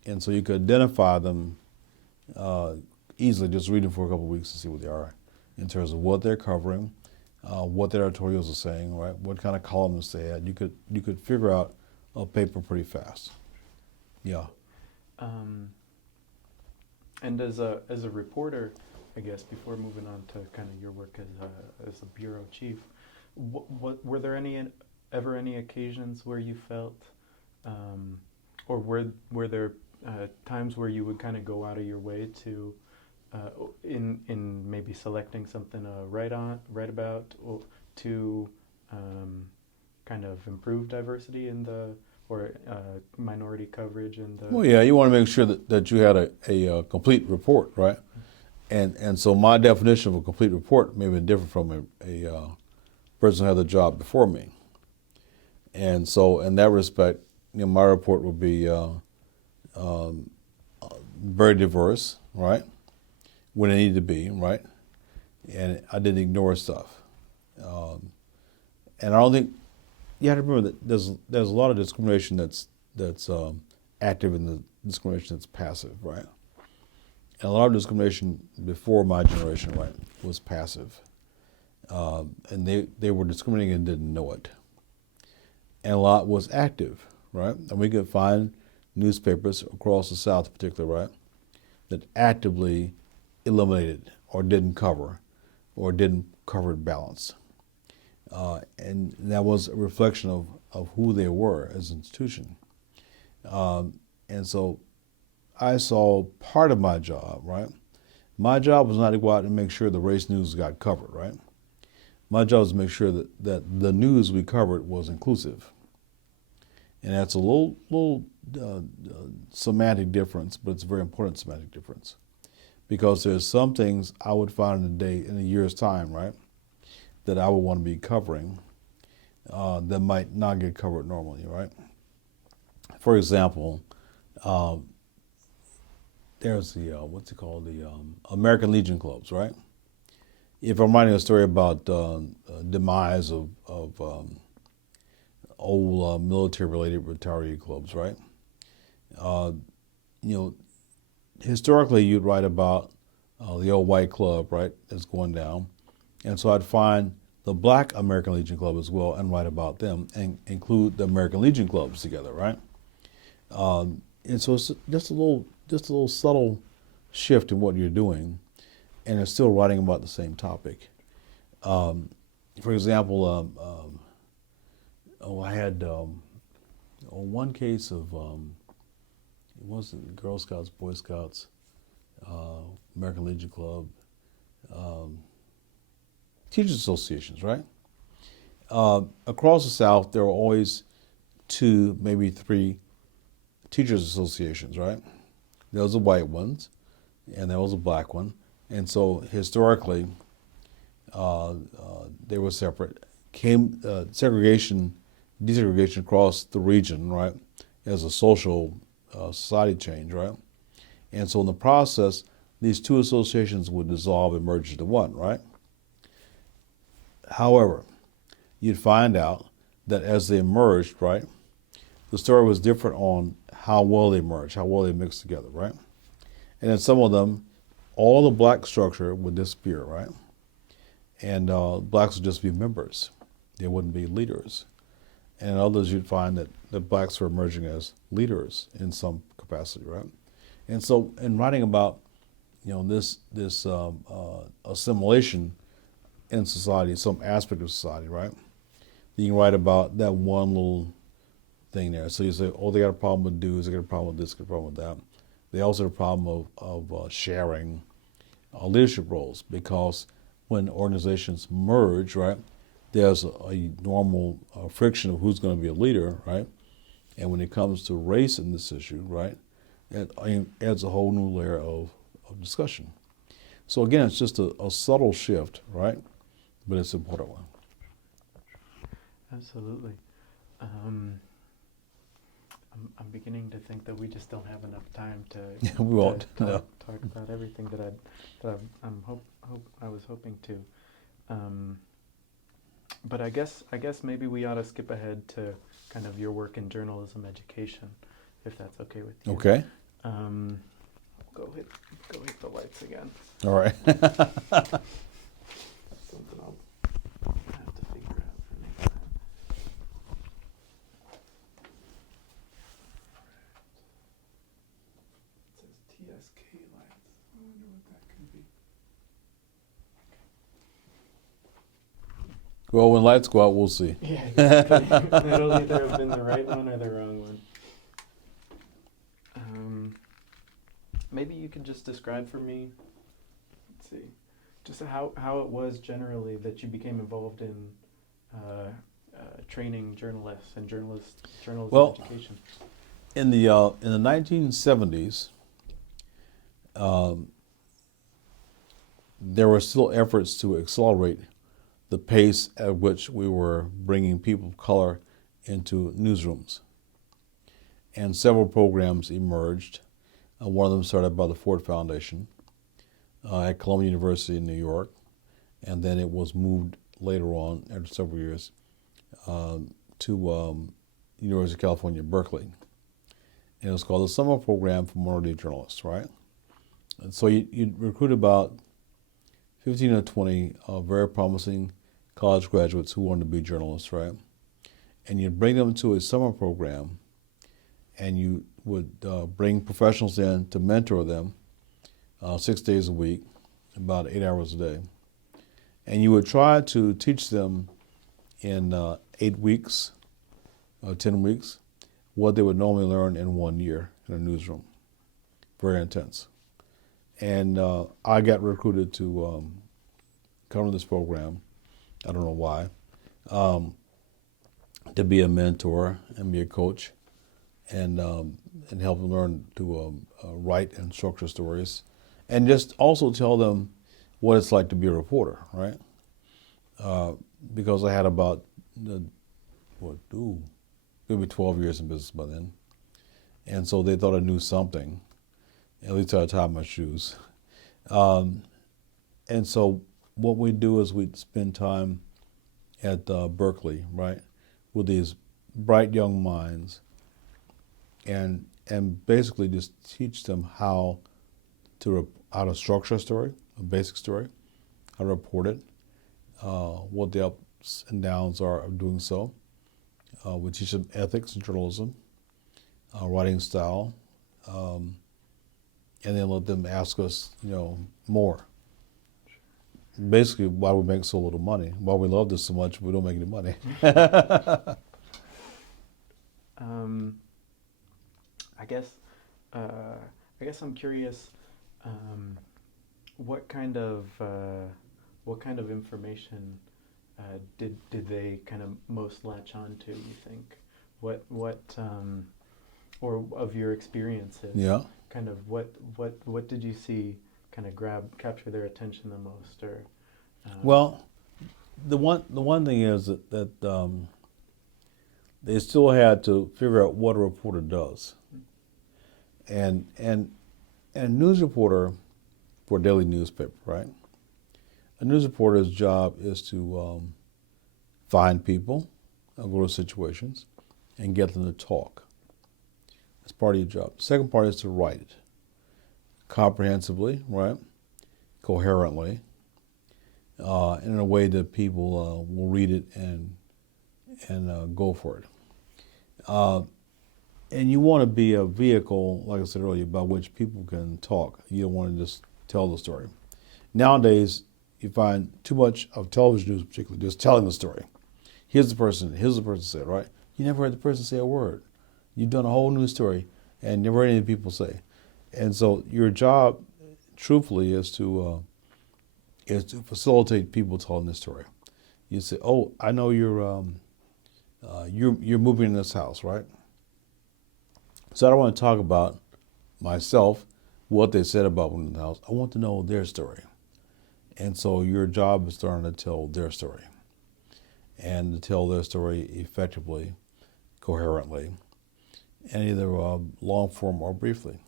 And so you could identify them easily just reading for a couple of weeks to see what they are in terms of what they're covering, what their editorials are saying, right, what kind of columnists they had. You could figure out a paper pretty fast. Yeah. And as a reporter, I guess, before moving on to kind of your work as a bureau chief, what were there ever any occasions where you felt, or were there times where you would kind of go out of your way to, in maybe selecting something to write about, or to kind of improve diversity in or minority coverage in the? Well, yeah, you want to make sure that you had a complete report, right? And so my definition of a complete report may be different from a person who had the job before me. And so in that respect, my report would be very diverse, right? When it needed to be, right? And I didn't ignore stuff. And I don't think, you have to remember that there's a lot of discrimination that's active and the discrimination that's passive, right? And a lot of discrimination before my generation, right, was passive. And they were discriminating and didn't know it. and a lot was active, right? And we could find newspapers across the South, particularly, right, that actively eliminated or didn't cover it balanced. And that was a reflection of who they were as an institution. And so I saw part of my job, right? My job was not to go out and make sure the race news got covered, right? My job was to make sure that the news we covered was inclusive. And that's a little semantic difference, but it's a very important semantic difference. Because there's some things I would find in a year's time, right, that I would want to be covering that might not get covered normally, right? For example, there's the, what's it called, the American Legion clubs, right? If I'm writing a story about demise of old military-related retiree clubs, right? You know, historically you'd write about the old white club, right, that's going down. And so I'd find the Black American Legion Club as well and write about them and include the American Legion clubs together, right? And so it's just a little subtle shift in what you're doing, and it's still writing about the same topic. For example, I had one case of it wasn't Girl Scouts, Boy Scouts, American Legion Club, teachers associations, right? Across the South, there were always 2, maybe 3 teachers associations, right? There was the white ones, and there was a black one, and so historically, they were separate. Came desegregation across the region, right, as a social society change, right? And so in the process, these 2 associations would dissolve and merge into one, right? However, you'd find out that as they merged, right, the story was different on how well they merged, how well they mixed together, right? And in some of them, all the black structure would disappear, right? And blacks would just be members. They wouldn't be leaders. And in others, you'd find that the blacks were emerging as leaders in some capacity, right? And so in writing about, this assimilation in society, some aspect of society, right? You can write about that one little thing there. So you say, oh, they got a problem with dues, they got a problem with this, they got a problem with that. They also have a problem of sharing leadership roles, because when organizations merge, right, there's a normal friction of who's going to be a leader, right? And when it comes to race in this issue, right, it adds a whole new layer of discussion. So again, it's just a subtle shift, right? But it's an important one. Absolutely. I'm beginning to think that we just don't have enough time to We won't. talk about everything that I was hoping to. But I guess maybe we ought to skip ahead to kind of your work in journalism education, if that's okay with you. Okay. Go hit the lights again. All right. That's something I'll have to figure out for next time. It says TSK lights. I wonder what that could be. Well, when lights go out, we'll see. Yeah, exactly. It'll either have been the right one or the wrong one. Maybe you could just describe for me, let's see, just how it was generally that you became involved in training journalists and journalism education. In the 1970s, there were still efforts to accelerate the pace at which we were bringing people of color into newsrooms. And several programs emerged. One of them started by the Ford Foundation at Columbia University in New York, and then it was moved later on, after several years, to University of California, Berkeley. And it was called the Summer Program for Minority Journalists, right? And so you recruit about 15 or 20 very promising college graduates who wanted to be journalists, right? and you'd bring them to a summer program, and you would bring professionals in to mentor them 6 days a week, about 8 hours a day. And you would try to teach them in 8 weeks, 10 weeks, what they would normally learn in 1 year in a newsroom. Very intense. And I got recruited to come to this program. I don't know why. To be a mentor and be a coach, and help them learn to write and structure stories, and just also tell them what it's like to be a reporter, right? Because I had about maybe 12 years in business by then, and so they thought I knew something. At least I tied my shoes. And so what we do is we spend time at Berkeley, right, with these bright young minds, and basically just teach them how to structure a story, a basic story, how to report it, what the ups and downs are of doing so. We teach them ethics and journalism, writing style, and then let them ask us, more. Basically, why we make so little money, why we love this so much, we don't make any money. I guess I'm curious. What kind of information did they kind of most latch on to? You think what or of your experiences? Yeah. Kind of what did you see kind of capture their attention the most, or? Well, the one thing is that they still had to figure out what a reporter does, and a news reporter for a daily newspaper, right? A news reporter's job is to find people, go to situations, and get them to talk. That's part of your job. The second part is to write it comprehensively, right? Coherently, and in a way that people will read it and go for it. And you want to be a vehicle, like I said earlier, by which people can talk. You don't want to just tell the story. Nowadays, you find too much of television news, particularly, just telling the story. Here's the person said, right? You never heard the person say a word. You've done a whole news story and never heard any people say. And so your job, truthfully, is to facilitate people telling this story. You say, "Oh, I know you're moving in this house, right? So I don't want to talk about myself, what they said about moving in the house. I want to know their story." And so your job is starting to tell their story, and to tell their story effectively, coherently, and either long form or briefly.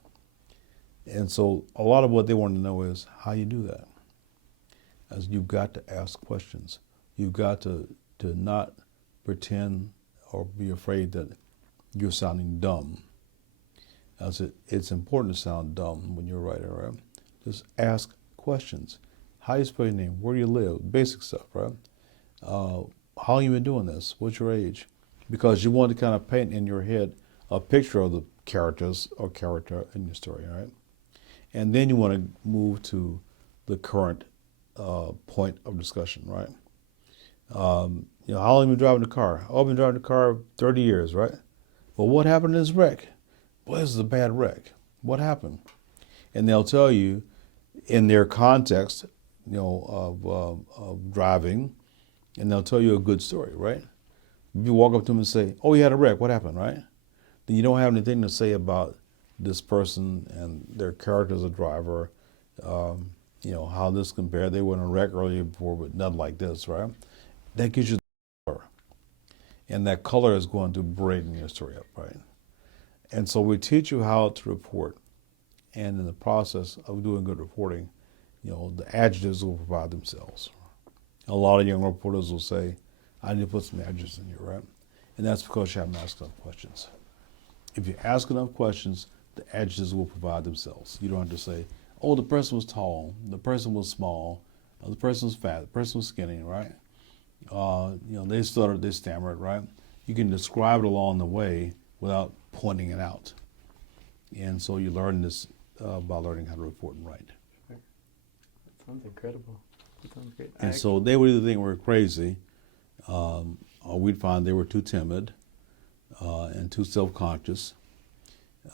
And so a lot of what they want to know is how you do that. As you've got to ask questions. You've got to not pretend or be afraid that you're sounding dumb. As it's important to sound dumb when you're a writer, right? Just ask questions. How do you spell your name? Where do you live? Basic stuff, right? How long you been doing this? What's your age? Because you want to kind of paint in your head a picture of the characters or character in your story, right? And then you want to move to the current point of discussion, right? How long have you been driving the car? Oh, I've been driving the car 30 years, right? Well, what happened in this wreck? Boy, this is a bad wreck. What happened? And they'll tell you in their context, of driving, and they'll tell you a good story, right? If you walk up to them and say, "Oh, you had a wreck. What happened?" Right? Then you don't have anything to say about this person and their character as a driver. How this compared. They were in a wreck earlier before, but nothing like this, right? That gives you the color, and that color is going to brighten your story up, right? And so we teach you how to report, and in the process of doing good reporting, the adjectives will provide themselves. A lot of young reporters will say, "I need to put some adjectives in here," right? And that's because you haven't asked enough questions. If you ask enough questions, the adjectives will provide themselves. You don't have to say, "Oh, the person was tall, the person was small, the person was fat, the person was skinny," right? They stuttered, they stammered, right? you can describe it along the way without pointing it out. And so you learn this by learning how to report and write. Sure. That sounds incredible. That sounds great. And so they would either think we're crazy, or we'd find they were too timid and too self-conscious.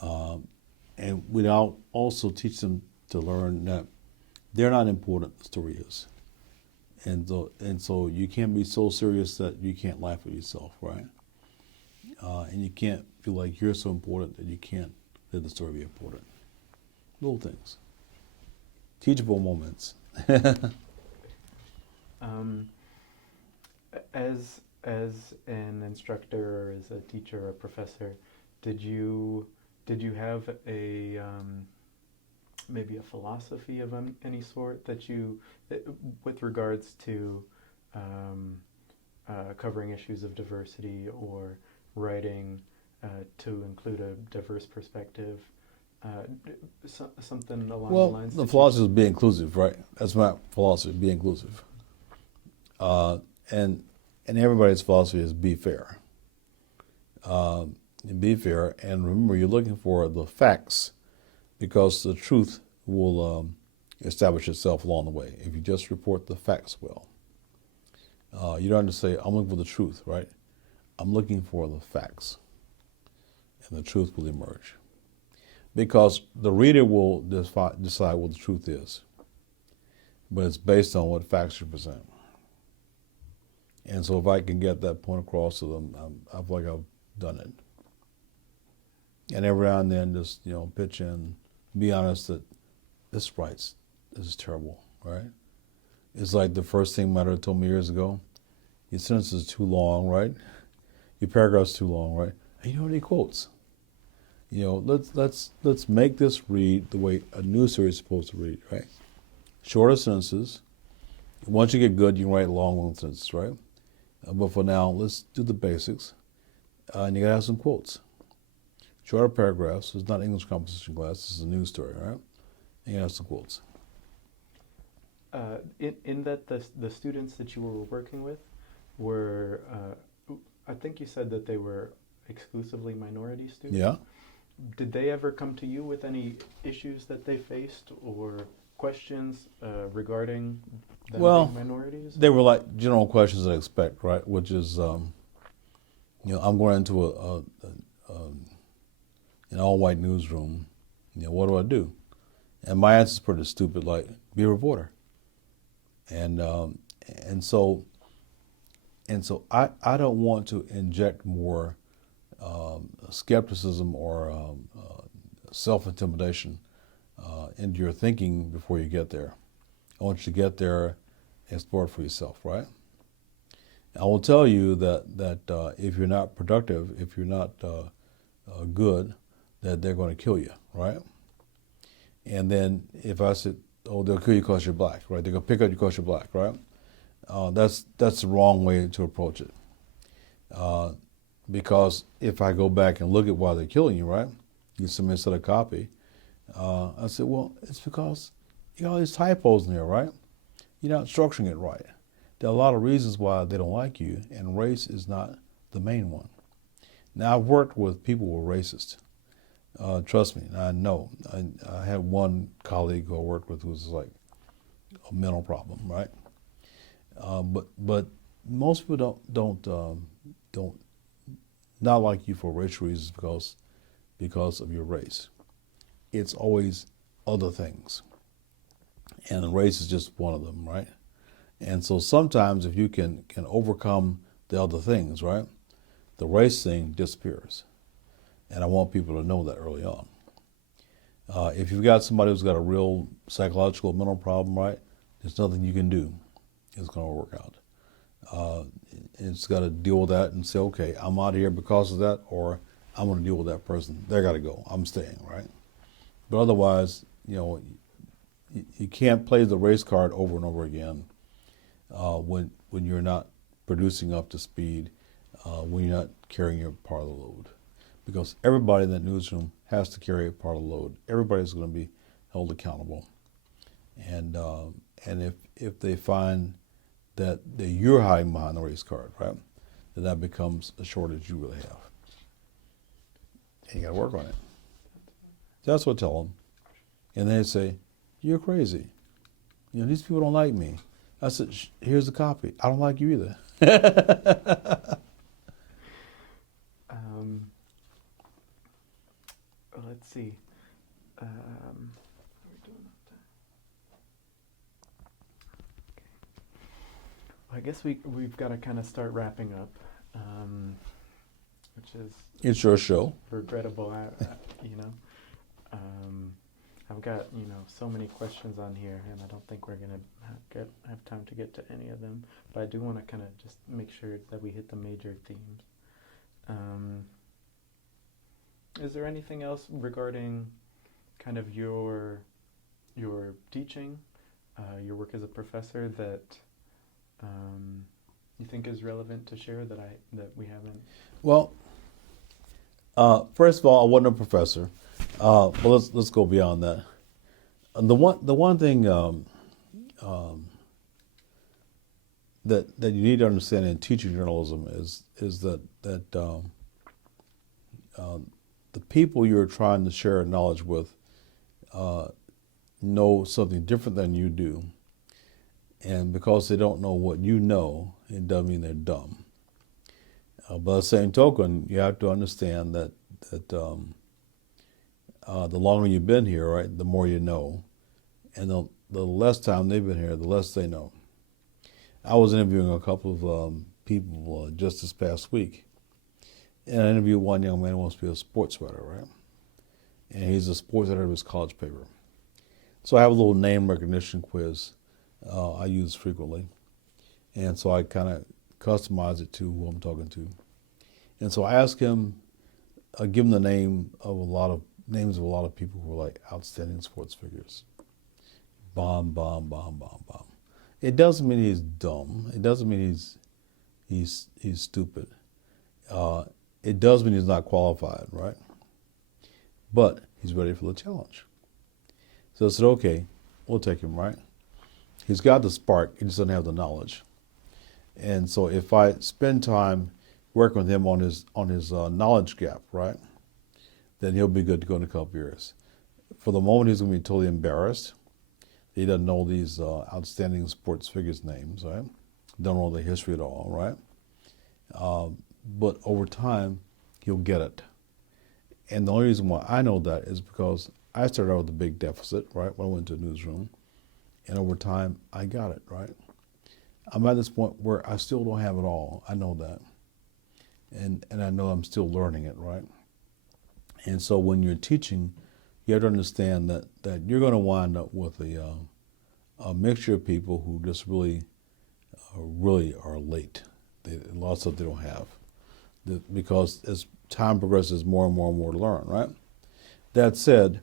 And we'd also teach them to learn that they're not important, the story is. And so you can't be so serious that you can't laugh at yourself, right? And you can't feel like you're so important that you can't let the story be important. Little things. Teachable moments. As an instructor or as a teacher or a professor, did you have a maybe a philosophy of any sort that with regards to covering issues of diversity or writing to include a diverse perspective? Something along the lines. The philosophy is be inclusive, right? That's my philosophy: be inclusive. And everybody's philosophy is be fair. Be fair, and remember, you're looking for the facts, because the truth will establish itself along the way if you just report the facts well. You don't have to say, "I'm looking for the truth," right? I'm looking for the facts, and the truth will emerge. Because the reader will decide what the truth is, but it's based on what facts you present. And so if I can get that point across to them, I feel like I've done it. And every now and then just, pitch in, be honest that this is terrible, right? It's like the first thing my mother told me years ago, your sentence is too long, right? Your paragraph's too long, right? And you don't have any quotes. Let's make this read the way a news story is supposed to read, right? Shorter sentences. Once you get good, you can write long sentences, right? But for now, let's do the basics. And you gotta have some quotes. Shorter paragraphs. It's not English composition class. This is a news story, right? And you have some quotes. In that the students that you were working with were, I think you said that they were exclusively minority students. Yeah. Did they ever come to you with any issues that they faced or questions regarding them being minorities? They were like general questions that I expect, right? Which is, I'm going into an all-white newsroom. What do I do? And my answer is pretty stupid, like be a reporter. And so I don't want to inject more skepticism or self-intimidation into your thinking before you get there. I want you to get there and explore it for yourself, right? I will tell you that if you're not productive, if you're not good, that they're going to kill you, right? And then if I said, oh, they'll kill you because you're black, right? They're going to pick up you because you're black, right? That's the wrong way to approach it. Because if I go back and look at why they're killing you, right? You submit a copy. I said, well, it's because you got all these typos in there, right? You're not structuring it right. There are a lot of reasons why they don't like you, and race is not the main one. Now, I've worked with people who are racist. Trust me, I know. I had one colleague who I worked with who was like a mental problem, right? But most people don't not like you for racial reasons because of your race. It's always other things, and race is just one of them, right? And so sometimes if you can overcome the other things, right, the race thing disappears. And I want people to know that early on. If you've got somebody who's got a real psychological mental problem, right, there's nothing you can do. It's going to work out. It's got to deal with that and say, okay, I'm out of here because of that, or I'm going to deal with that person. They got to go. I'm staying, right? But otherwise, you can't play the race card over and over again when you're not producing up to speed, when you're not carrying your part of the load. Because everybody in that newsroom has to carry a part of the load. Everybody's going to be held accountable. And if they find that you're hiding behind the race card, right, then that becomes a shortage you really have. And you got to work on it. That's what I tell them. And they say, you're crazy. These people don't like me. I said, here's the copy. I don't like you either. Let's see. How are we doing up there? Okay. Well, I guess we've got to kind of start wrapping up, which is It's your show. regrettable. I've got so many questions on here, and I don't think we're gonna have time to get to any of them. But I do want to kind of just make sure that we hit the major themes. Is there anything else regarding kind of your teaching, your work as a professor that you think is relevant to share that we haven't? Well, first of all, I wasn't a professor, but let's go beyond that. The one thing that you need to understand in teaching journalism is that the people you're trying to share knowledge with know something different than you do, and because they don't know what you know, it doesn't mean they're dumb. But by the same token, you have to understand that the longer you've been here, right, the more you know, and the less time they've been here, the less they know. I was interviewing a couple of people just this past week, and I interviewed one young man who wants to be a sports writer, right? And he's a sports editor of his college paper. So I have a little name recognition quiz I use frequently, and so I kind of customize it to who I'm talking to. And so I asked him, give him the names of a lot of people who are like outstanding sports figures. Bomb, bomb, bomb, bomb, bomb. It doesn't mean he's dumb. It doesn't mean he's stupid. It does mean he's not qualified, right? But he's ready for the challenge. So I said, okay, we'll take him, right? He's got the spark, he just doesn't have the knowledge. And so if I spend time working with him on his knowledge gap, right, then he'll be good to go in a couple years. For the moment, he's going to be totally embarrassed. He doesn't know these outstanding sports figures' names, right? Don't know the history at all, right? But over time, he'll get it. And the only reason why I know that is because I started out with a big deficit, right, when I went to a newsroom. And over time, I got it, right? I'm at this point where I still don't have it all. I know that. And I know I'm still learning it, right? And so when you're teaching, you have to understand that you're going to wind up with a mixture of people who just really are late. A lot of stuff they don't have. Because as time progresses, more and more and more to learn, right? That said,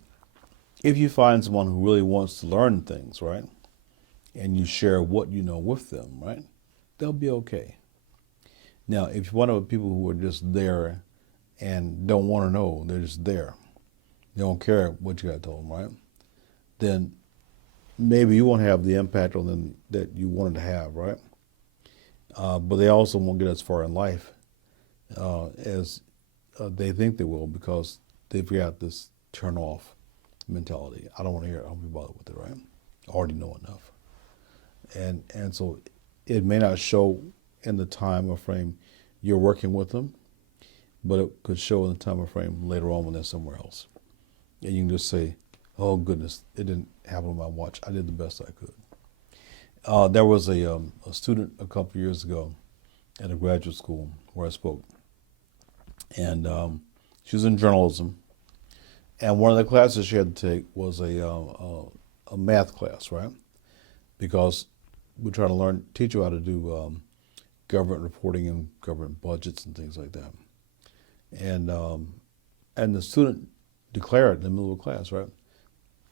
if you find someone who really wants to learn things, right, and you share what you know with them, right, they'll be okay. Now, if you're one of the people who are just there and don't want to know, they're just there, they don't care what you got to tell them, right, then maybe you won't have the impact on them that you wanted to have, right? But they also won't get as far in life as they think they will, because they've got this turn off mentality. I don't want to hear it. I don't be bothered with it, right? I already know enough. And so it may not show in the time frame you're working with them, but it could show in the time frame later on when they're somewhere else. And you can just say, oh goodness, it didn't happen on my watch. I did the best I could. There was a student a couple of years ago at a graduate school where I spoke. And she was in journalism. And one of the classes she had to take was a math class, right? Because we're trying to teach you how to do government reporting and government budgets and things like that. And the student declared in the middle of the class, right?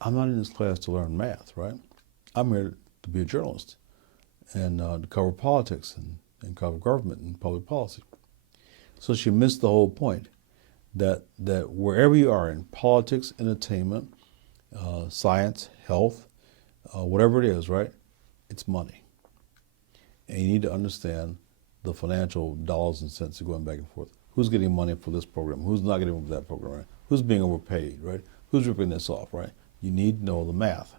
I'm not in this class to learn math, right? I'm here to be a journalist and to cover politics and cover government and public policy. So she missed the whole point. That wherever you are in politics, entertainment, science, health, whatever it is, right, it's money. And you need to understand the financial dollars and cents are going back and forth. Who's getting money for this program? Who's not getting money for that program? Right? Who's being overpaid? Right? Who's ripping this off? Right? You need to know the math.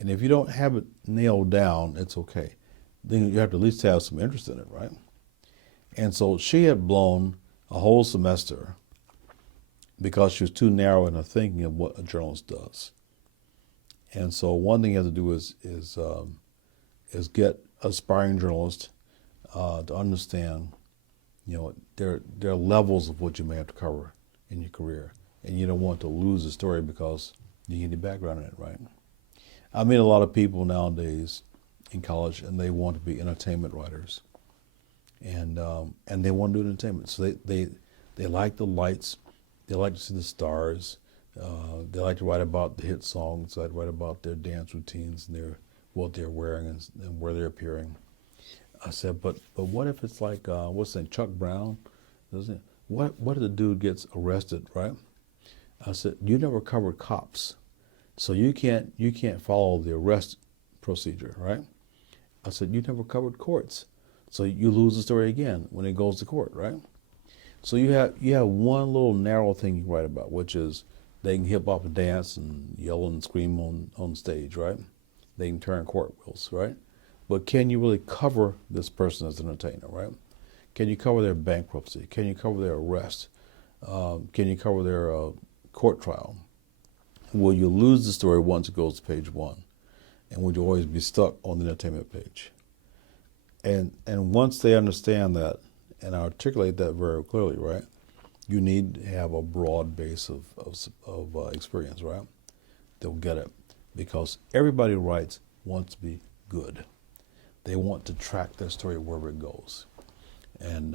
And if you don't have it nailed down, it's okay. Then you have to at least have some interest in it, right? And so she had blown a whole semester because she was too narrow in her thinking of what a journalist does. And so one thing you have to do is get aspiring journalists to understand, there are levels of what you may have to cover in your career, and you don't want to lose a story because you get any background in it, right? I meet a lot of people nowadays in college, and they want to be entertainment writers, and they want to do entertainment. So they like the lights, they like to see the stars, they like to write about the hit songs, they like to write about their dance routines and what they're wearing and where they're appearing. I said, but what if it's like what's his name, Chuck Brown? Doesn't it? What if the dude gets arrested, right? I said, you never covered cops, so you can't follow the arrest procedure, right? I said, you never covered courts, so you lose the story again when it goes to court, right? So you have one little narrow thing you write about, which is they can hip hop and dance and yell and scream on stage, right? They can turn cartwheels, right? But can you really cover this person as an entertainer, right? Can you cover their bankruptcy? Can you cover their arrest? Can you cover their court trial? Will you lose the story once it goes to page one? And would you always be stuck on the entertainment page? And once they understand that and articulate that very clearly, right, you need to have a broad base of experience, right? They'll get it. Because everybody who writes wants to be good. They want to track their story wherever it goes. And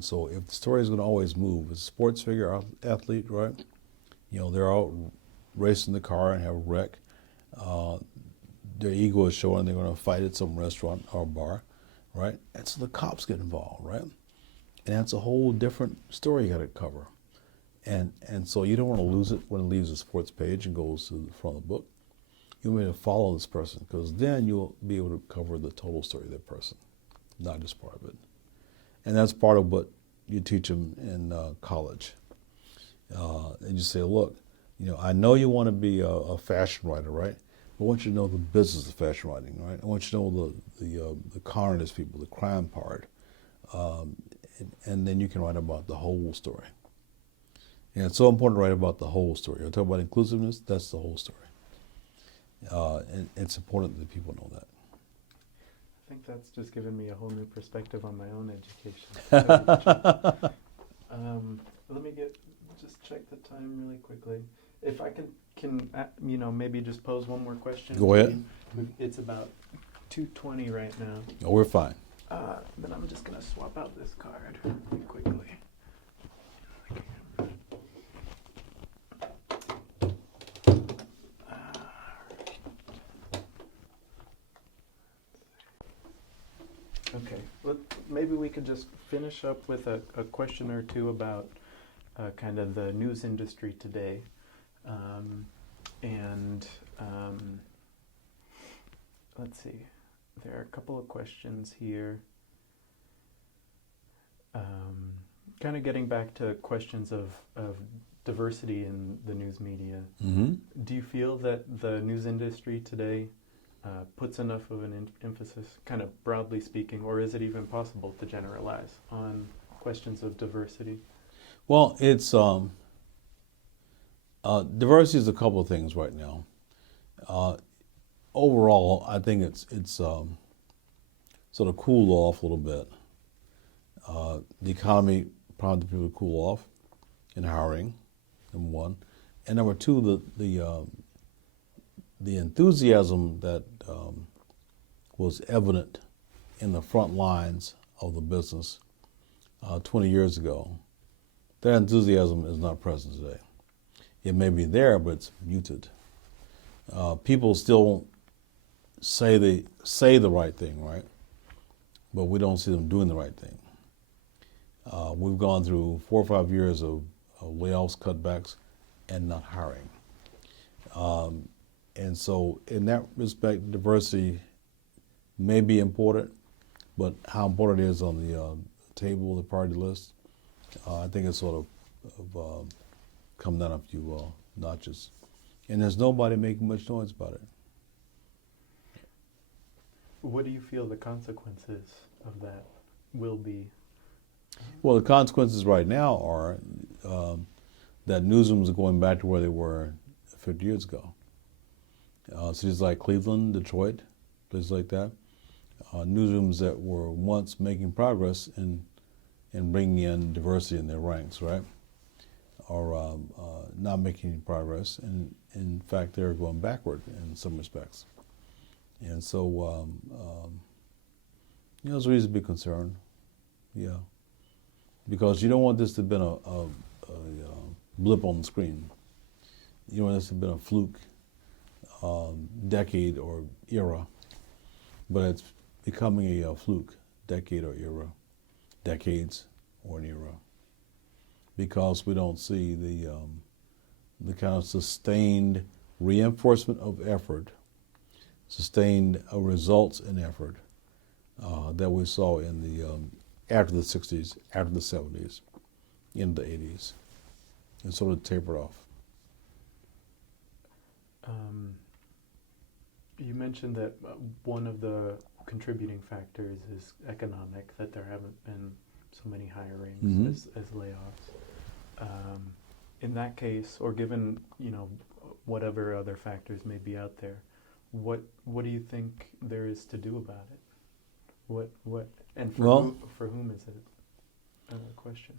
so if the story is going to always move, as a sports figure athlete, right? They're out racing the car and have a wreck. Their ego is showing they're going to fight at some restaurant or bar, right? And so the cops get involved, right? And that's a whole different story you got to cover. And so you don't want to lose it when it leaves the sports page and goes to the front of the book. You want to follow this person, because then you'll be able to cover the total story of that person, not just part of it. And that's part of what you teach them in college. And you say, look, I know you want to be a fashion writer, right? I want you to know the business of fashion writing, right? I want you to know the con artist people, the crime part, and then you can write about the whole story. And it's so important to write about the whole story. I talk about inclusiveness, that's the whole story. And it's important that people know that. I think that's just given me a whole new perspective on my own education. Let me just check the time really quickly. If I can maybe just pose one more question. Go ahead. It's about 2:20 right now. Oh, we're fine. Then I'm just gonna swap out this card really quickly. Okay, maybe we could just finish up with a question or two about kind of the news industry today. Let's see, there are a couple of questions here. Kind of getting back to questions of diversity in the news media. Mm-hmm. Do you feel that the news industry today puts enough of an emphasis, kind of broadly speaking, or is it even possible to generalize on questions of diversity? Well, it's diversity is a couple of things right now. Overall, I think it's sort of cooled off a little bit. The economy prompted people to cool off in hiring, number one, and number two, the enthusiasm that was evident in the front lines of the business 20 years ago, that enthusiasm is not present today. It may be there, but it's muted. People still say the right thing, right? But we don't see them doing the right thing. We've gone through 4 or 5 years of layoffs, cutbacks, and not hiring. And so in that respect, diversity may be important, But how important it is on the table, the priority list, I think it's sort of come down a few notches. And there's nobody making much noise about it. What do you feel the consequences of that will be? Well, the consequences right now are that newsrooms are going back to where they were 50 years ago. Cities like Cleveland, Detroit, places like that, newsrooms that were once making progress in bringing in diversity in their ranks, right, are not making any progress, and in fact they're going backward in some respects. And so, there's a reason to be concerned, yeah, because you don't want this to have been a blip on the screen. You don't want this to have been a fluke decade or era, but it's becoming a fluke decade or era, decades or an era, because we don't see the kind of sustained reinforcement of effort, sustained results in effort that we saw in the after the 60s, after the 70s, in the 80s, and sort of tapered off. You mentioned that one of the contributing factors is economic, that there haven't been so many hirings as layoffs. In that case, or given whatever other factors may be out there, what do you think there is to do about it? What and for whom is it a question?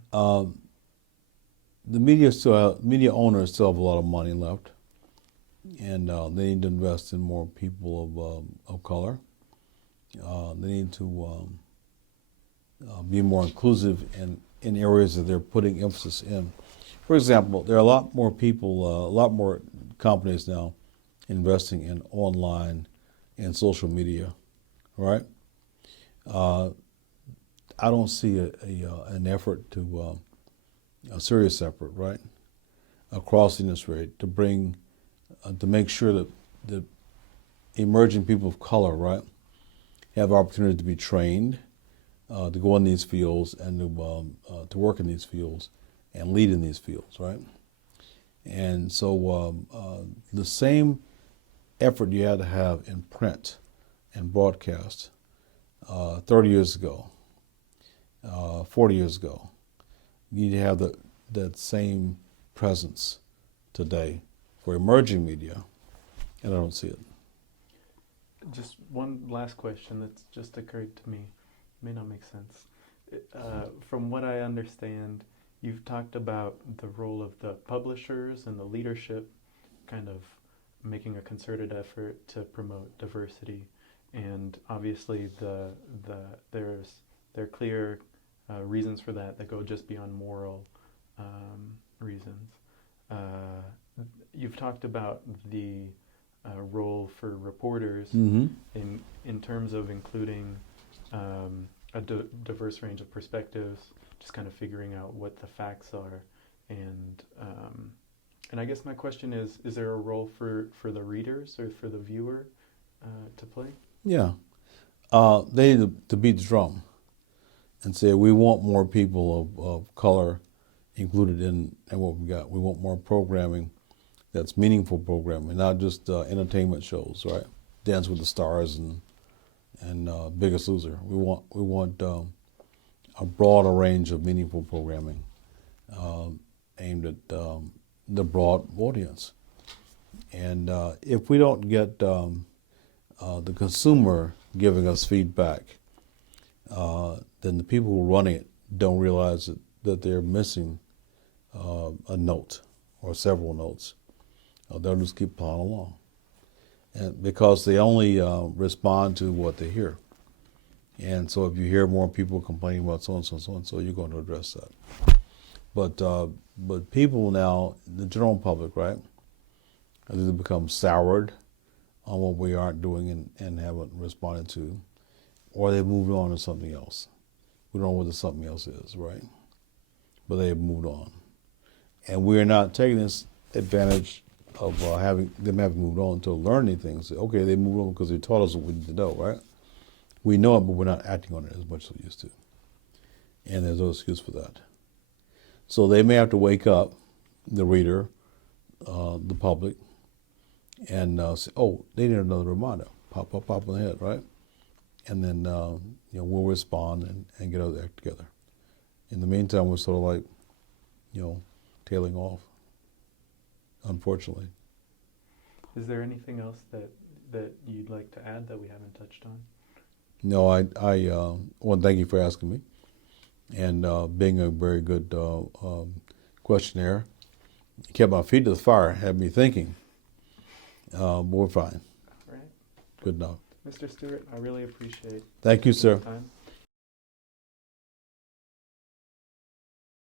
The media owners still have a lot of money left, and they need to invest in more people of color. They need to be more inclusive in areas that they're putting emphasis in. For example, there are a lot more people, a lot more companies now investing in online and social media, right? I don't see an effort to a serious effort, right, across the industry to bring to make sure that the emerging people of color, right, have opportunity to be trained, to go in these fields and to work in these fields and lead in these fields, right? And so the same effort you had to have in print and broadcast 30 years ago, 40 years ago, you need to have that same presence today for emerging media, and I don't see it. Just one last question that's just occurred to me. May not make sense. From what I understand, you've talked about the role of the publishers and the leadership kind of making a concerted effort to promote diversity, and obviously there are clear reasons for that go just beyond moral reasons. You've talked about the role for reporters in terms of including a diverse range of perspectives, just kind of figuring out what the facts are, and I guess my question is there a role for the readers or for the viewer to play? Yeah, they need to beat the drum and say we want more people of color included in what we got. We want more programming that's meaningful programming, not just entertainment shows, right? Dance with the Stars and Biggest Loser. We want a broader range of meaningful programming aimed at the broad audience. And if we don't get the consumer giving us feedback, then the people who run it don't realize that they're missing a note or several notes. They'll just keep plowing along, and because they only respond to what they hear. And so if you hear more people complaining about so and so, so and so, you're going to address that. But people now, the general public, right, has either become soured on what we aren't doing and haven't responded to, or they've moved on to something else. We don't know what the something else is, right? But they have moved on. And we're not taking this advantage of having moved on to learn these things. Okay, they moved on because they taught us what we need to know, right? We know it, but we're not acting on it as much as we used to. And there's no excuse for that. So they may have to wake up the reader, the public, and say, oh, they need another reminder. Pop on the head, right? And then we'll respond and get our act together. In the meantime, we're sort of like, tailing off, unfortunately. Is there anything else that you'd like to add that we haven't touched on? No, I want to thank you for asking me, and being a very good questionnaire. It kept my feet to the fire, had me thinking. But we're fine. All right. Good enough. Mr. Stewart, I really appreciate Thank you, sir. the time.